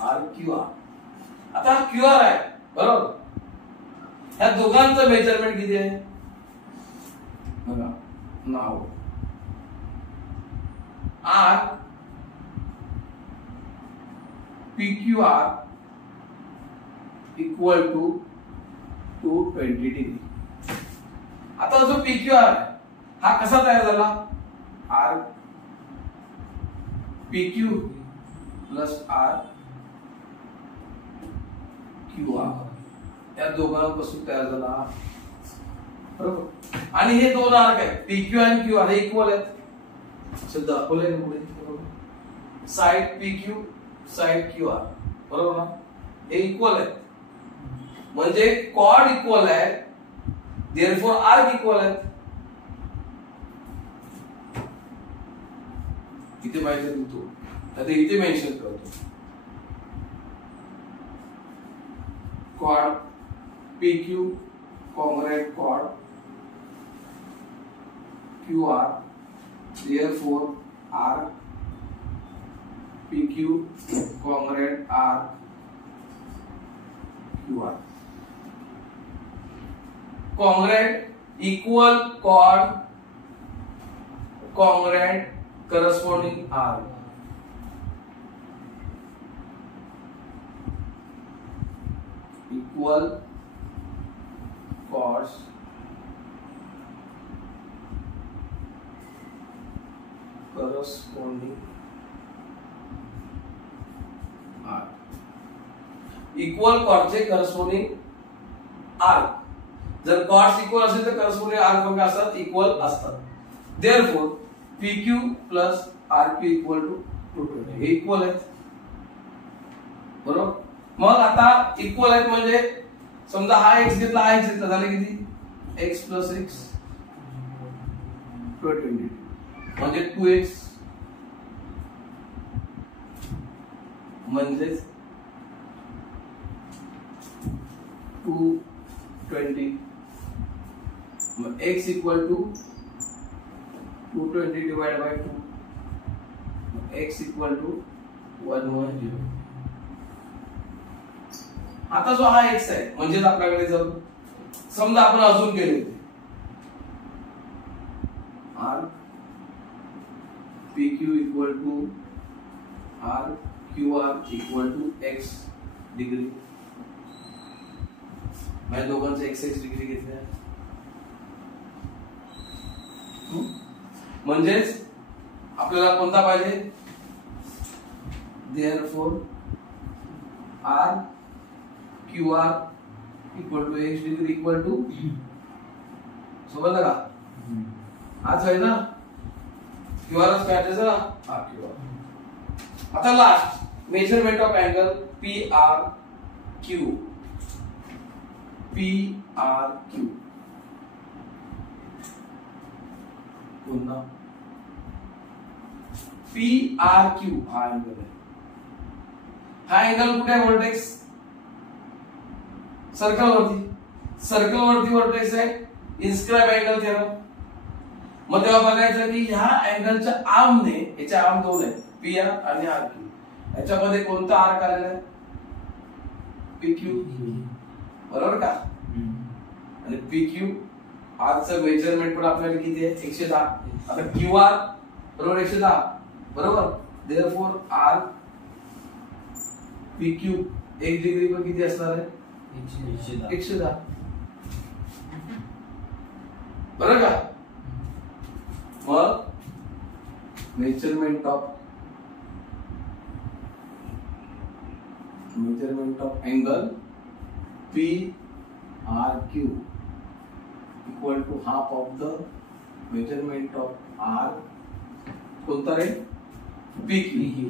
आर क्यू आर, आता हा क्यू आर आहे बरोबर, ह्या दोघांचं मेजरमेंट किती आहे बघा, नाव R P Q R equal to 220 degree. आता जो पी क्यू आर आहे हा कसा तयार झाला, arc P Q plus arc Q R या दोघांपासून तयार झाला बरोबर. आणि हे दोन आर्क आहेत पी क्यू आणि क्यू आर हे इक्वल आहेत असं दाखवलंय पुढे बरोबर. Side P Q side Q R बरोबर ना, हे इक्वल आहेत म्हणजे कॉर्ड इक्वल आहे, देअरफॉर आर्क इक्वल आहेत. इथे माहिती देतो आता इथे मेन्शन करतो, chord P Q congruent chord Q R, therefore arc P Q congruent arc Q R. Congruent equal chord congruent corresponding arc. Equal chords corresponding arc. Equal chords corresponding arc. जर chords equal असेल तर corresponding arc पण असतात equal असतात. Therefore PQ plus RQ equal to 220 हे equal आहेत बरोबर. मग आता इक्वल आहेत म्हणजे समजा हा x घेतला हा x घेतला झाले किती x प्लस x 220 म्हणजे 2x म्हणजे 220 मग x equal to 220 divided by 2, x equal to 110. आता जो हा x आहे म्हणजेच आपल्याकडे जर समजा आपण अजून केले arc P Q equal to arc Q R equal to x degree, माझ्या दोघांचे x डिग्री घेतल्या म्हणजेच आपल्याला कोणता पाहिजे, therefore arc Q R equal to x degree equal to समजलं का, आज आहे ना क्यू आर काढायचं ना हा क्यू आर. आता last measurement of angle P R Q, P R Q पुन्हा पी आर क्यू हा अँगल आहे, हा अँगल कुठे आहे व्हर्टेक्स सर्कल वरती, सर्कल वरती व्हर्टेक्स आहे इन्स्क्राइब अँगल थेरम. मग तेव्हा बघायचं की ह्या अँगलच्या आर्मने, याच्या आर्म दोन आहेत पी आर आणि आर क्यू, याच्यामध्ये कोणता आर्क आलेला आहे पी क्यू बरोबर का. आणि पी क्यू आरचं मेजरमेंट पण आपल्याला किती आहे 110. आता क्यू आर बरोबर 110 बरोबर, therefore arc P Q 1 degree पण किती असणार आहे 110 बरोबर का. मग measurement of angle P R Q equal to half of the measurement of arc कोणता रे पी क्यू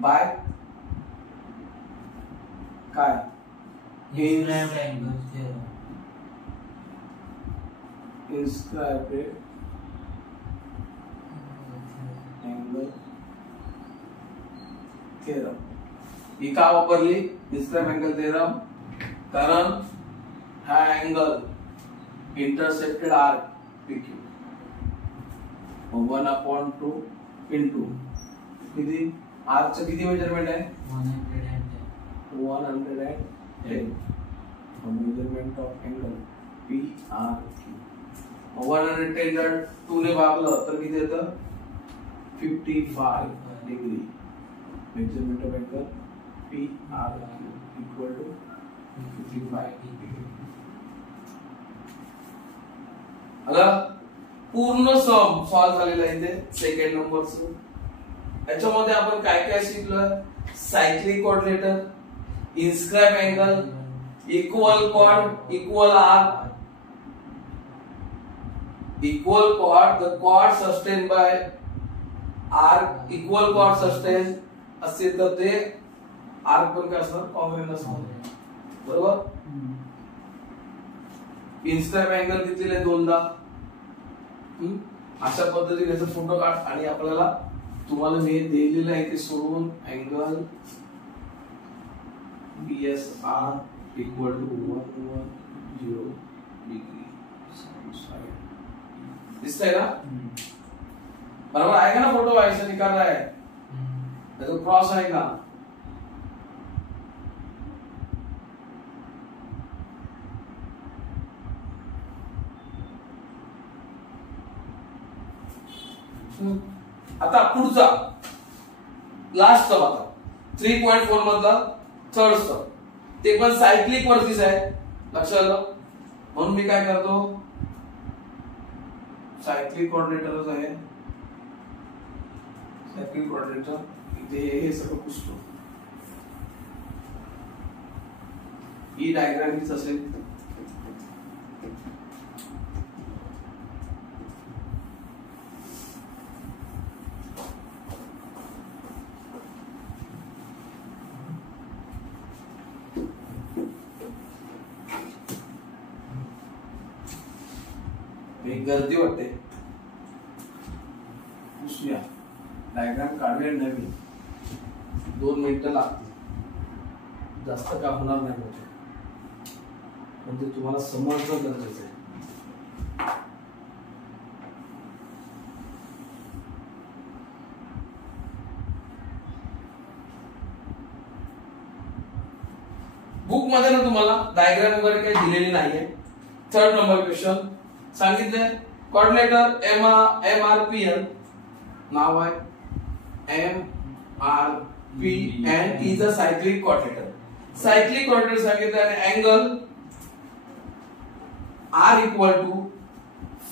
बाय काय इन्स्क्राइब्ड अँगल थेरम. ही का वापरली इन्स्क्राइब अँगल थेरम, कारण हा angle intercepted arc PQ 1/2 into किती आर्कचं किती मेजरमेंट आहे 110 मेजरमेंट ऑफ अँगल PRQ 110 जर 2 ने भागलं तर किती येतं 55 degree measurement of angle PRQ equal to 55 degree. आता पूर्ण सम सॉल्व झालेला आहे इथे सेकंड नंबरचं. याच्यामध्ये आपण काय काय शिकलोय cyclic coordinator inscribe angle equal chord equal arc equal chord the chord sustained by arc equal chord sustain असेल तर ते आर्क पण काय असणार कॉन्ग्रुएंट असणार बरोबर. इन्स्क्राइब अँगल दिलेले आहे दोनदा. अशा पद्धतीने याचा फोटो काढ आणि आपल्याला तुम्हाला मी दिलेलं आहे ते सोडून angle BSR equal to 110 degree दिसतंय ना बरोबर आहे का ना फोटो ऐसा निकाल रहा है तो क्रॉस आएगा. आता पुढचा लास्ट स्टॉप आता 3.4 मधला थर्ड स्टॉप ते पण सायक्लिक वरतीच आहे लक्षात आलं. म्हणून मी काय करतो सायक्लिक कोऑर्डिनेटरच आहे सायक्लिक कोऑर्डिनेटर इथे हे सगळं पुसतो. ही डायग्राम हीच असेल. एक गर्दी वाटते पुसूया डायग्राम काढूया नवीन 2 मिनिटं लागतील जास्त का होणार नाही म्हणजे तुम्हाला समजणं गरजेचं आहे. बुक मध्ये ना तुम्हाला डायग्राम वगैरे काही दिलेली नाहीये. थर्ड नंबर क्वेश्चन सांगितलंय कोऑर्डिनेटर MRPN नाव आहे MRPN is a cyclic coordinator. Cyclic coordinator सांगितलं आणि angle R equal to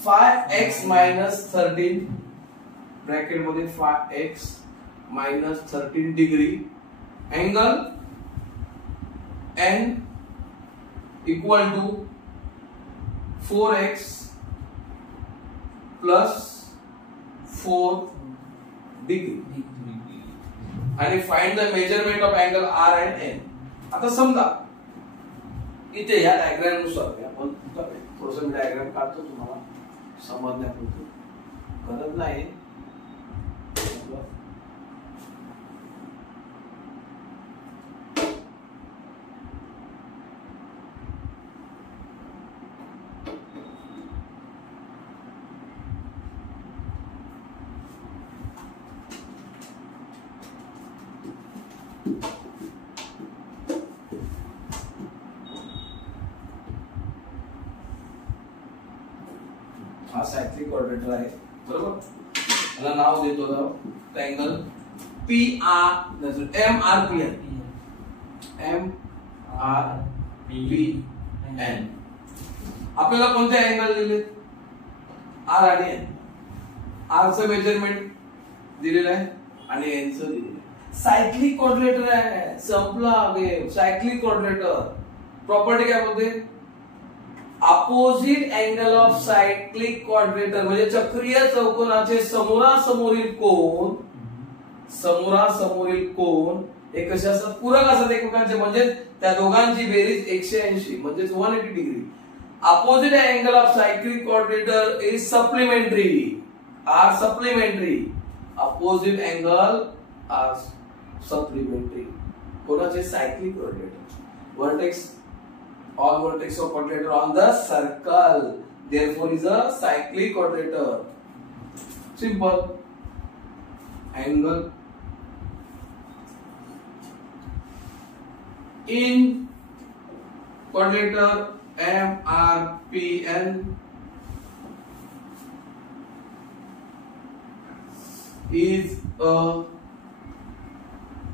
5x - 13 bracket मध्ये 5x - 13 degree angle N equal to 4x plus 4 degree आणि find the measurement of angle R and N. आता समजा इथे या डायग्राम नुसार आपण थोडंसं मी डायग्राम काढतो तुम्हाला समजण्यापुरतं गरज नाही. हा सायक्लिक कोऑर्डिनेटर आहे बरोबर. याला नाव देतो अँगल MRPN आपल्याला कोणते अँगल दिले R आणि N. R चं मेजरमेंट दिलेलं आहे आणि N चं दिलेलं आहे. सायक्लिक कोऑर्डिनेटर आहे संपला गेम. सायक्लिक कोऑर्डिनेटर प्रॉपर्टी काय बोलते opposite angle of cyclic coordinator म्हणजे चक्रीय चौकोनाचे समोरासमोरील कोन हे कसे असतात पूरक असतात एकमेकांचे म्हणजे त्या दोघांची बेरीज 180 म्हणजे 180 degree. Opposite angle of cyclic coordinator is supplementary are supplementary. Opposite angle are supplementary कोणाचे cyclic coordinator. Vertex all vertex of quadrilateral on the circle, therefore is a cyclic quadrilateral. Simple. Angle in quadrilateral MRPN is a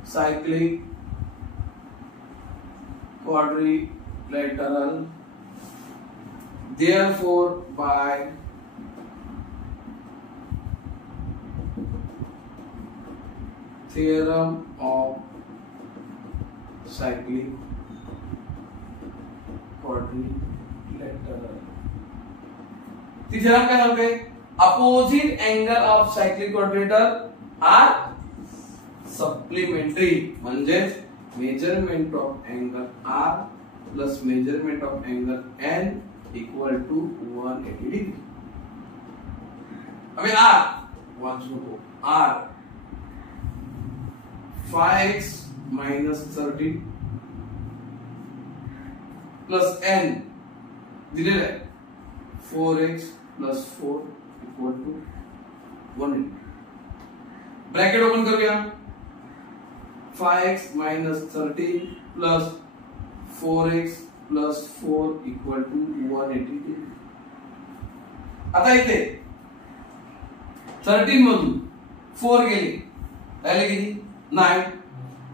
cyclic quadrilateral, therefore by theorem of cyclic quadrilateral. ती theorem काय सांगते? Opposite angle of cyclic quadrilateral are supplementary, म्हणजेच measurement of angle R plus measurement of angle N equal to 180 degree. I mean R, R 5x minus 30 plus N दिलेलं आहे 4x plus 4 equal to 180. Bracket open करूया. 5x minus 13 plus 4x plus 4 equal to 180 degree. आता इथे 13 मधून 4 गेले, राहिले किती? 9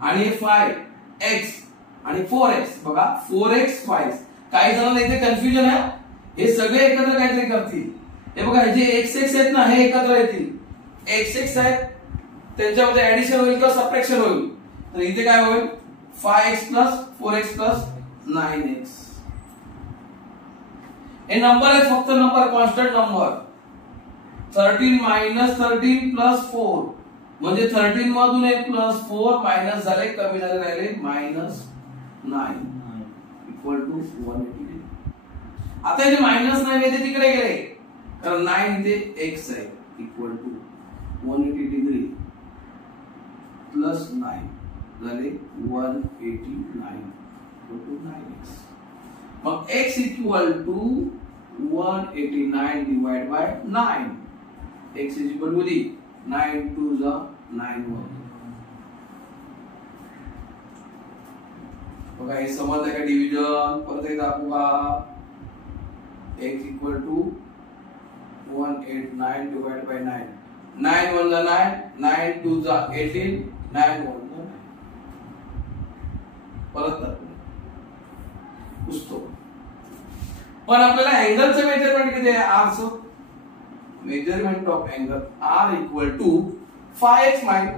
आणि 5x आणि 4x. बघा 4x 5. काही जणांना इथे कन्फ्युजन आहे. हे सगळे एकत्र काहीतरी करतील. हे बघा जे xx आहेत ना, हे एकत्र येतील. xx आहेत त्यांच्यामध्ये ऍडिशन होईल किंवा सबट्रॅक्शन होईल. तर इथे काय होईल? 5x plus 4x plus 9x. हे नंबर आहेत, फक्त number, constant number. 13 minus 13 plus 4 म्हणजे 13 मधून एक प्लस 4 मायनस झाले, कमी झाले, राहिले -9 इक्वल टू 180. आता इथे -9 येते तिकडे गेले, कारण 9 इथे x आहे, इक्वल टू 180 डिग्री प्लस 9 झाले 189 इक्वल टू 9x. मग x equal to 189 divide by 9. x is equal to 9 2 जा 9 1. बघा हे समजलं का डिव्हिजन? परत एकदा दाखवू का? x equal to 189 divide by 9. 9 1 जा 9, 9 2 जा 18, 9 1 जा 9. परत दाखवू पुसतो. पण आपल्याला अँगलचं मेजरमेंट किती आहे? r चं measurement of angle R equal to 5x minus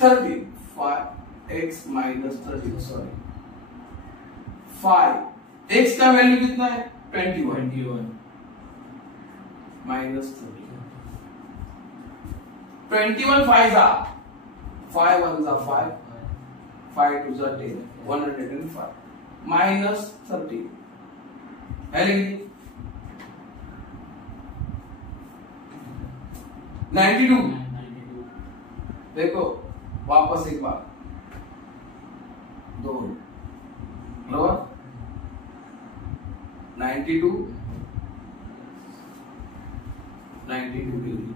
30. 5x minus 30, sorry. 5 x का वैल्यू कितना है? 21 minus 30. 21 5 जा 5 1 जा 5, 5 2 जा 10, 105 minus 30. है लिखी 92. देखो वापस एक बार 2 बराबर 92 degree.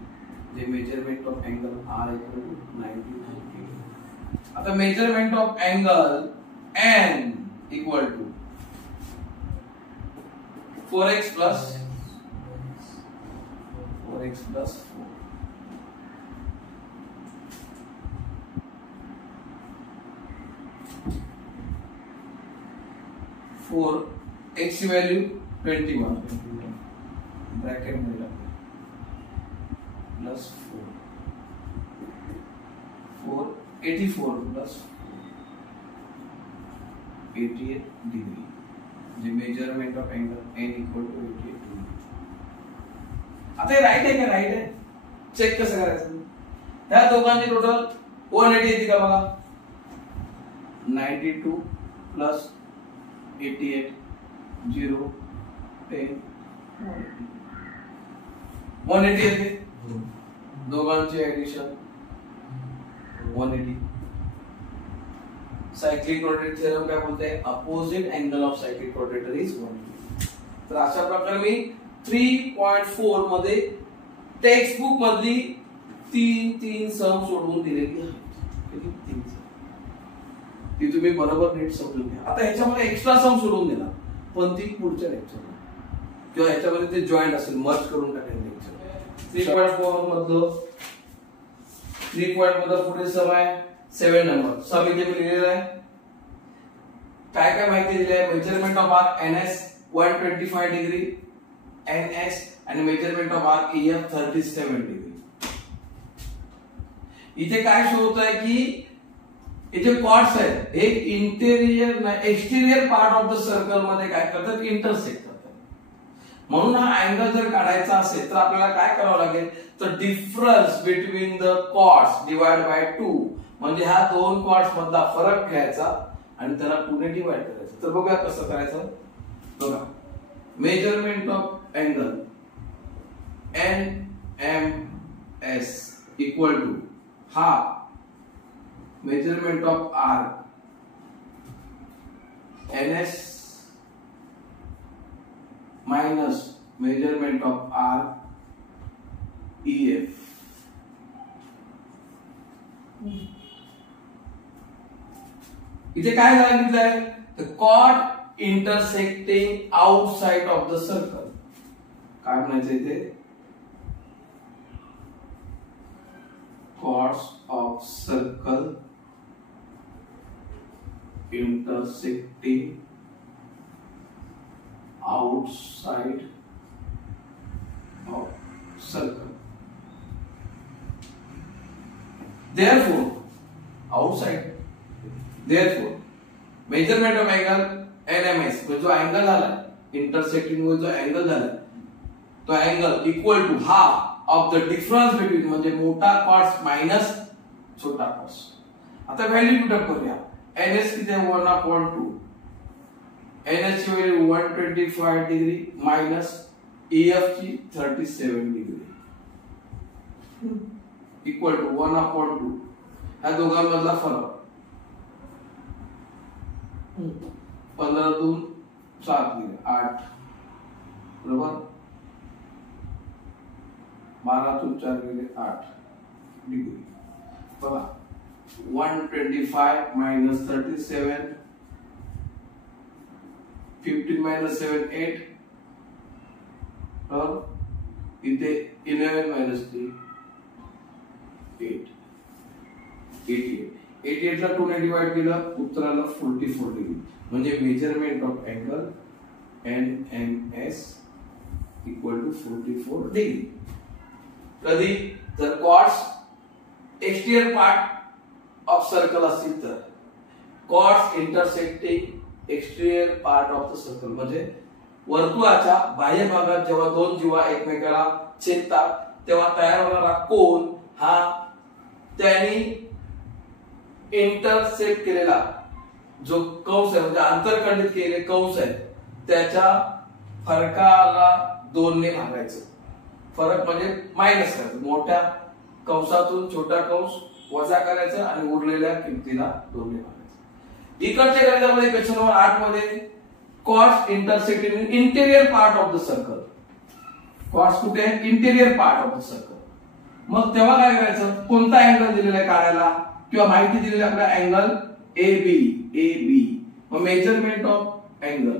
The measurement of angle R equal to 92 degree. आता measurement of angle N equal to 4x plus 4. 4 x की वैल्यू 21 ब्रैकेट में लगा plus 4 84 plus 88 degree. The measurement of angle N equal to 88 degree. आता हे right आहे का? Right आहे. Check कसं करायचं? ह्या दोघांची टोटल 180 येते का बघा. 92 प्लस 88 0 10 180 येते. दोघांची ऍडिशन 180. सायक्लिक रोटेट थेरम काय बोलतोय, opposite angle of cyclic rotator is 180. तर अशा प्रकारे मी 3.4 मध्ये टेक्स्ट बुक मधली तीन सम सोडवून दिलेली आहेत. किती? 3 ती तुम्ही बरोबर नीट समजून घ्या. आता ह्याच्यामध्ये एक्स्ट्रा सम सोडवून देणार, पण ती पुढच्या लेक्चरला किंवा ह्याच्यामध्ये ते जॉईंट असेल, मर्ज करून टाकेल लेक्चर. 3.4 मधलं 3 पुढे सम आहे 7 नंबर. सम इथे मी लिहिलेला आहे. काय काय माहिती दिली आहे? Measurement of arc NS 125 degree NS आणि measurement of arc EF 37 degree. इथे काय शोधत आहे की इथे कॉर्ड्स आहेत, हे इंटेरियर नाही exterior part of the circle मध्ये काय करतात, इंटरसेक्ट करतात. म्हणून हा अँगल जर काढायचा असेल तर आपल्याला काय करावं लागेल, तर difference between the chords divide by 2, म्हणजे हा दोन कॉर्ड्स मधला फरक घ्यायचा आणि त्याला पुढे डिवाइड करायचं. तर बघूया कसं करायचं. बघा, measurement of angle NMS equal to हा measurement of arc NS minus measurement of arc EF. इथे काय सांगितलंय, the chord intersecting outside of the circle. काय म्हणायचं इथे, chords of circle intersecting outside of circle. Therefore, outside. Therefore, measurement of angle NMS, जो angle झाला intersecting जो angle झाला तो angle equal to half of the difference between, म्हणजे मोठा कॉर्ड्स मायनस छोटा कॉर्ड्स. आता व्हॅल्यू पुटअप करूया. NS किती आहे 1/2, NS ची व्हॅल्यू 125 डिग्री मायनस EF ची 37 डिग्री इक्वल टू 1/2. ह्या दोघांमधला फरक 15 2 7 डिग्री 8 बरोबर, 12 2 4 गेले 8 डिग्री. बघा 125 minus 37, 15 minus 7 8, और इथे 11 minus 3 8, 88 ला 2 ने डिवाइड केलं उत्तराला 44 डिग्री. म्हणजे measurement of angle NMS equal to 44 degree. कधी जर chords exterior part of circle असतील तर chords intersecting exterior part of the circle, म्हणजे वर्तुळाच्या बाह्य भागात जेव्हा दोन जीवा एकमेकाला छेदतात तेव्हा तयार होणारा कोन हा त्यांनी इंटरसेक्ट केलेला जो कंस आहे, म्हणजे आंतरखंडित केलेले कंस आहे त्याच्या फरकाला 2 ने भागायचं. फरक म्हणजे मायनस करायचं, मोठ्या कंसातून छोटा कंस वजा करायचं आणि उरलेल्या किमतीला 2 ने भागायचं. इकडच्या गणितामध्ये क्वेश्चन नंबर 8 मध्ये chords intersecting interior part of the circle. Chords कुठे आहे, interior part of the circle. मग तेव्हा काय करायचं, कोणता अँगल दिलेला आहे काढायला किंवा माहिती दिलेली आपल्या अँगल AB. मग measurement of angle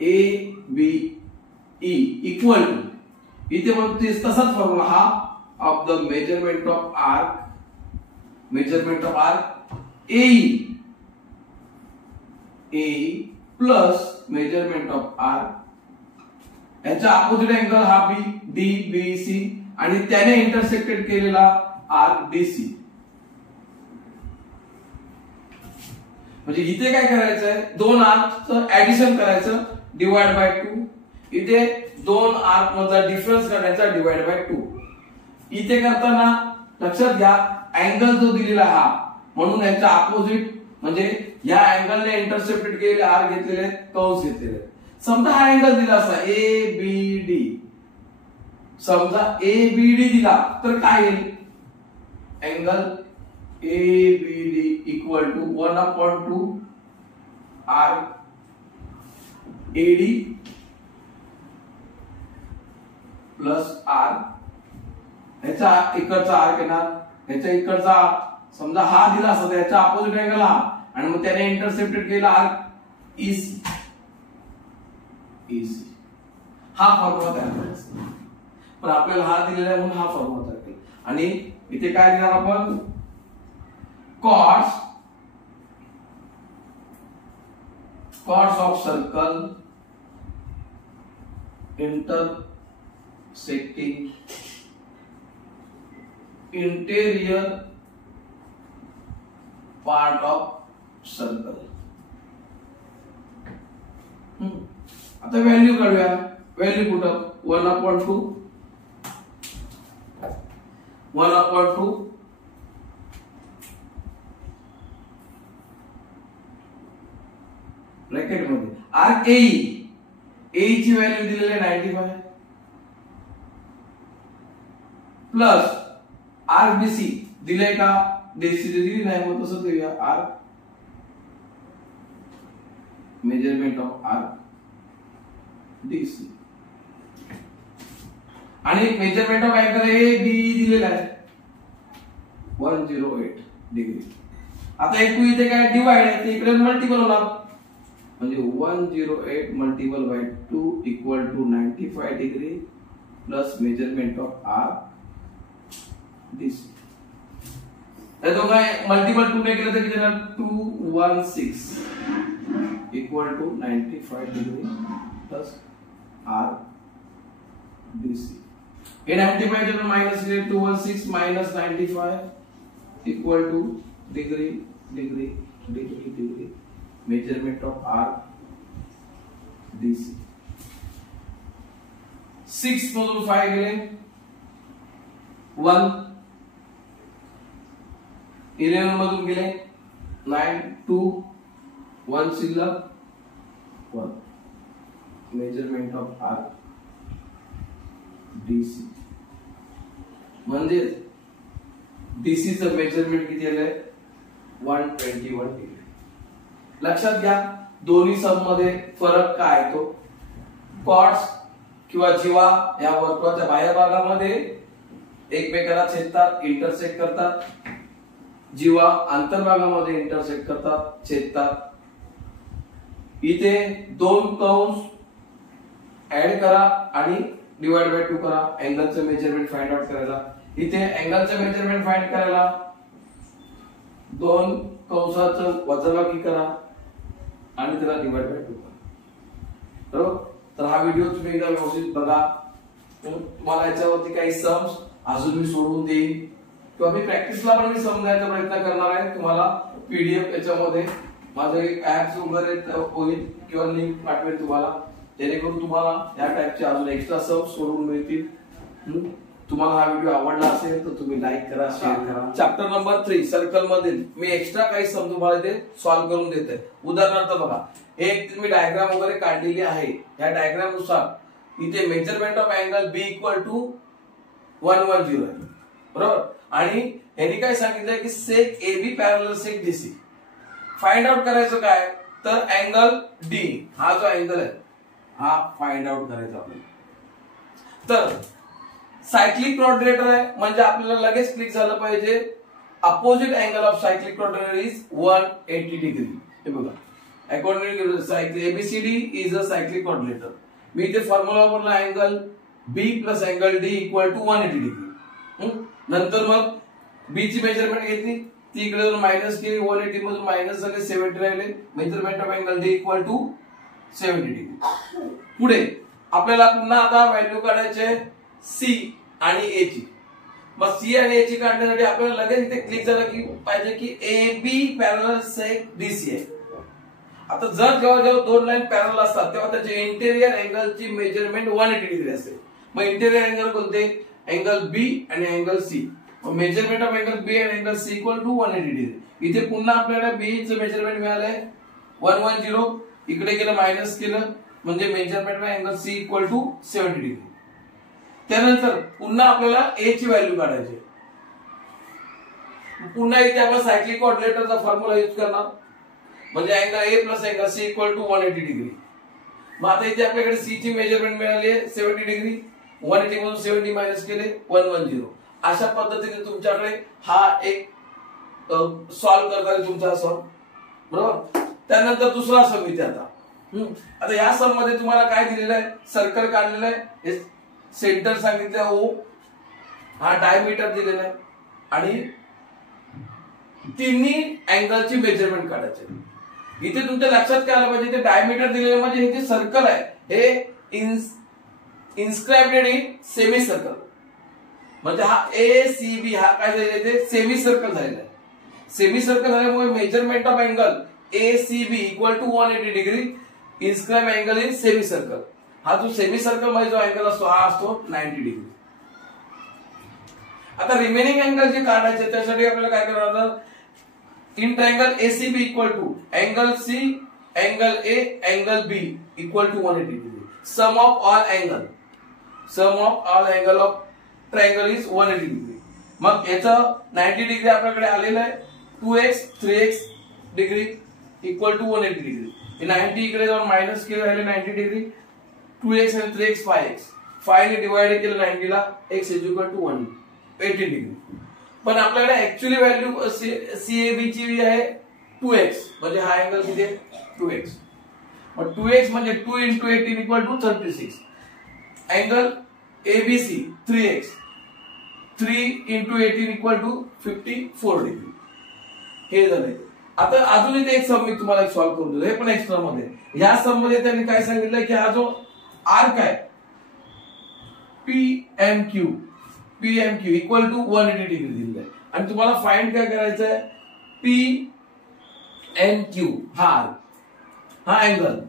ABE equal to, इथे म्हणून तसाच फॉर्म्युला हा of the measurement of arc AE plus measurement of arc याचा अपोजिट अँगल हा DBC आणि त्याने इंटरसेक्टेड केलेला आर्क DC. म्हणजे इथे काय करायचंय, दोन आर्कचं ऍडिशन करायचं डिवाइड बाय 2. इथे दोन आर्क मधला डिफरन्स काढायचा डिवाइड बाय 2. इथे करताना लक्षात घ्या अँगल जो दिलेला हा, म्हणून याचा अपोजिट म्हणजे या अँगलने इंटरसेप्टेड केलेले आर्क घेतलेले कंस घेतलेले. समजा हा अँगल दिला असा ABD, समजा ABD दिला तर काय येईल, angle ABD equal to 1/2 R AD plus R, ह्याचा इकडचा आर्क येणार, ह्याच्या इकडचा समजा हा दिला असता त्याच्या अपोजिट अँगल हा, आणि मग त्याने इंटरसेप्टेड केला आर्क EC. हा फॉर्म्युला तयार करायचा, पण आपल्याला हा दिलेला आहे म्हणून हा फॉर्म्युला तयार केला. आणि इथे काय लिहिणार आपण, chords of circle intersecting interior part of circle. आता व्हॅल्यू काढूया. व्हॅल्यू कुठं, 1/2 ब्रॅकेट मध्ये आर्क AE ची व्हॅल्यू दिलेली आहे 95 प्लस आर्क BC दिले का, DC दिली नाही, मग तसं देऊया arc measurement of arc DC. आणि मेजरमेंट ऑफ अँगल ABE दिलेला आहे 108 डिग्री. आता एकू इथे काय डिवाइड आहे, ते इकडे मल्टिपल होणार, म्हणजे 108 multiple by 2 equal to 95 degree plus measurement of arc DC. हे दोघं मल्टिपल 2 ने केलं तर किती येणार, 216 equal to 95 degree plus arc DC. हे 95 जर माइनस केले 216 minus 95 equal to degree degree degree degree measurement of arc DC. 6 मधून 5 गेले 1, 11 मधून गेले 9, 2 1 शिल्लक 1 मेजरमेंट ऑफ आर्क DC. म्हणजे DC चं मेजरमेंट किती आलंय, 121 डिग्री. लक्षात घ्या, दोन्ही सम मध्ये फरक काय तो, कॉर्ड्स किंवा जीवा या वर्तुळाच्या बाह्य भागामध्ये एकमेकाला छेदतात, इंटरसेक्ट करतात. जीवा अंतर्भागामध्ये इंटरसेक्ट करतात, छेदतात. इथे दोन कंस ऍड करा आणि डिवाइड बाय 2 करा अँगलचं मेजरमेंट फाइंड आउट करायला. इथे अँगलचं मेजरमेंट फाइंड करायला दोन कंसाचं वजाबाकी करा आणि त्याला डिवाइड बाय 2 करा. बरोबर. तर हा व्हिडिओ तुम्ही एकदा व्यवस्थित बघा. तुम्हाला याच्यावरती काही सम्स अजून मी सोडून देईन किंवा मी प्रॅक्टिसला पण मी समजायचा प्रयत्न करणार आहे. तुम्हाला PDF याच्यामध्ये माझं एक ऍप्स वगैरे होईल किंवा लिंक पाठवेल तुम्हाला, जेणेकरून तुम्हाला या टाइपचे अजून एक्स्ट्रा सम्स सोडून मिळतील. तुम्हाला हा व्हिडिओ आवडला असेल तर तुम्ही लाईक करा, शेअर करा. चॅप्टर नंबर 3 सर्कल मधील मी एक्स्ट्रा काही सम तुम्हाला इथे सॉल्व्ह करून देते. उदाहरणार्थ बघा, एक मी डायग्राम वगैरे काढलेली आहे. या डायग्राम नुसार इथे measurement of angle B equal to 110 आहे. बरोबर. आणि यांनी काय सांगितलंय की seg AB parallel seg DC. Find out करायचं काय, तर अँगल D हा जो अँगल आहे हा फाइंड आउट करायचा आपल्याला. तर सायक्लिक क्वाड्रिलेटर आहे म्हणजे आपल्याला लगेच क्लिक झालं पाहिजे. Opposite angle of cyclic quadrilateral is 180 degree. हे बघा, according to cyclic ABCD is a cyclic quadrilateral. मी इथे फॉर्म्युला वापरला angle B plus angle D equal to 180 degree. नंतर मग B ची मेजरमेंट घेतली, ती इकडे मायनस केली, 180 मधून मायनस झाले 70 राहिले. Measurement of angle D equal to 70 degree. पुढे आपल्याला पुन्हा आता व्हॅल्यू काढायचे C आणि A ची. मग C आणि A ची काढण्यासाठी आपल्याला लगेच इथे क्लिक झालं की पाहिजे की AB पॅरलल सेक DC आहे. आता जर जेव्हा दोन लाईन पॅरलल असतात तेव्हा त्याचे इंटेरियर अँगलची मेजरमेंट 180 डिग्री असते. मग इंटेरियर अँगल कोणते, अँगल B आणि अँगल C. मग मेजरमेंट ऑफ अँगल B आणि angle C equal to 180 degree. इथे पुन्हा आपल्याला B चं मेजरमेंट मिळालंय 110, इकडे केलं मायनस केलं म्हणजे measurement of angle C equal to 70 degree. त्यानंतर पुन्हा आपल्याला A ची व्हॅल्यू काढायची. पुन्हा इथे आपण सायक्लिक कोऑर्डिनेटरचा फॉर्म्युला यूज करणार, म्हणजे angle A plus angle C equal to 180 degree. मग आता इथे आपल्याकडे सी ची मेजरमेंट मिळाली आहे 70 डिग्री. 180 मधून 70 मायनस केले 110. अशा पद्धतीने तुमच्याकडे हा एक सॉल्व्ह करता तुमचा सम, बरोबर. त्यानंतर दुसरा सम इथे आता या सम मध्ये तुम्हाला काय दिलेलं आहे, सर्कल काढलेलं आहे, सेंटर सांगितलं ओ, हा डायमीटर दिलेला आहे आणि तिन्ही अँगलची मेजरमेंट काढायची. इथे तुमच्या लक्षात काय आलं पाहिजे, ते डायमीटर दिलेलं म्हणजे हे जे सर्कल आहे हे इन्स्क्राइब्ड इन सेमी सर्कल, म्हणजे हा ए सी बी हा काय झालेला आहे, ते सेमी सर्कल झालेला आहे. सेमी सर्कल झाल्यामुळे measurement of angle A C B equal to 180 degree inscribe angle in semi circle. हा जो सेमी सर्कल मध्ये जो अँगल असतो हा असतो 90 डिग्री. आता रिमेनिंग अँगल जे काढायचे त्यासाठी आपल्याला काय करावं, in triangle A C B equal to angle C angle A angle B equal to 180 degree. Sum of all angle of triangle is 180 degree. मग याचं 90 डिग्री आपल्याकडे आलेलं आहे. 2x 3x degree equal to 180 degree. 90 इकडे जाऊन मायनस केले राहिले 90 डिग्री. 2x आणि 3x 5x. 5 ने डिवाइड केलं 90 ला, x is equal to 180 degree. पण आपल्याकडे ऍक्च्युअली व्हॅल्यू सीएबी ची आहे 2x, म्हणजे हा अँगल किती आहे 2x. मग 2x म्हणजे 2 into 18 equal to 36. Angle A B C 3x 3 into 18 equal to 54 degree. हे झाले. आता अजून इथे एक सम मी तुम्हाला सॉल्व्ह करून देतो, हे पण एक्स्ट्रा मध्ये. या सम मध्ये त्यांनी काय सांगितलं की हा जो आर्क आहे पीएमक्यू इक्वल टू 180 डिग्री दिलेला आहे आणि तुम्हाला फाइंड काय करायचं आहे, पीएनक्यू हा अँगल.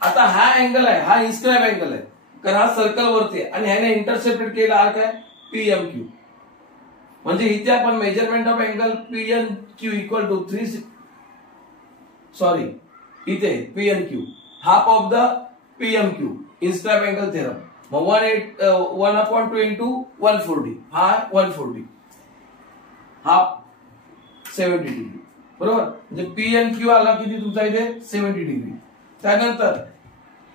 आता हा अँगल आहे, हा इन्स्क्राइब अँगल आहे कारण हा सर्कल वरती आहे आणि ह्याने इंटरसेप्टेड केलेला आर्क आहे पीएमक्यू. म्हणजे इथे आपण measurement of angle PNQ equal to इथे PNQ half of the PMQ inscribe angle theorem. मग 1/2 इंटू 140 हा 140 हाफ 70 डिग्री, बरोबर. म्हणजे पीएनक्यू आला किती तुमचा इथे 70 डिग्री. त्यानंतर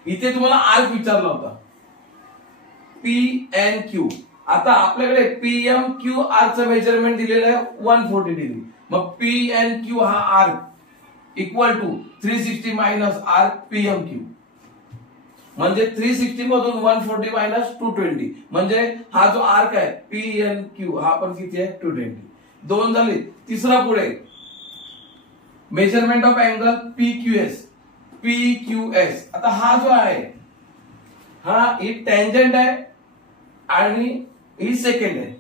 इथे तुम्हाला आर्क विचारला होता पीएनक्यू. आता आपल्याकडे पीएमक्यू आर्कचं मेजरमेंट दिलेलं आहे 140 डिग्री. मग पीएनक्यू हा arc equal to 360 minus arc PMQ, म्हणजे 360 मधून 140 मायनस 220, म्हणजे हा जो आर्क आहे पीएनक्यू हा पण किती आहे 220. दोन झाले. तिसरा पुढे मेजरमेंट ऑफ अँगल पीक्यूएस. आता हा जो आहे हा ही टँजंट आहे आणि ही सेकंड आहे,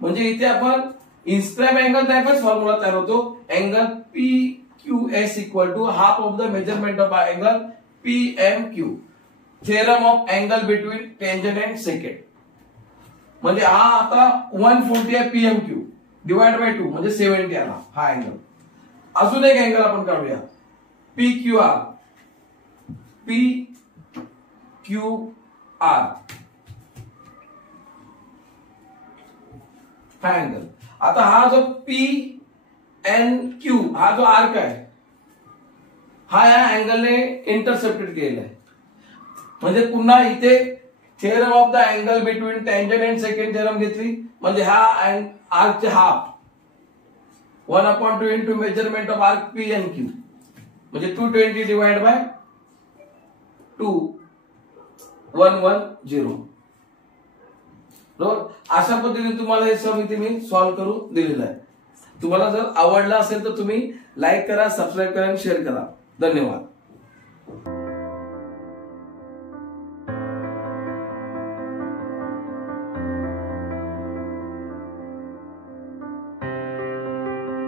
म्हणजे इथे आपण इन्स्क्राइब अँगल टाइपच फॉर्म्युला तयार होतो. Angle PQS equal to half of the measurement of angle PMQ. Theorem of angle between tangent and secant. म्हणजे हा आता 140 आहे पीएमक्यू डिवाइड बाय 2 म्हणजे 70 आला हा अँगल. अजून एक अँगल आपण काढूया पीक्यूआर हा अँगल. आता हा जो पीएनक्यू हा जो आर्क आहे हा या अँगलने इंटरसेप्टेड केलेला आहे. म्हणजे पुन्हा इथे theorem of the angle between tangent and secant theorem घेतली, म्हणजे हा आर्कचे half 1/2 into measurement of arc PNQ म्हणजे 220 डिवाइड बाय 2 110. बरोबर. अशा पद्धतीने तुम्हाला हे समिती मी सॉल्व्ह करून दिलेलं आहे. तुम्हाला जर आवडला असेल तर तुम्ही लाईक करा, सबस्क्राईब करा आणि शेअर करा. धन्यवाद.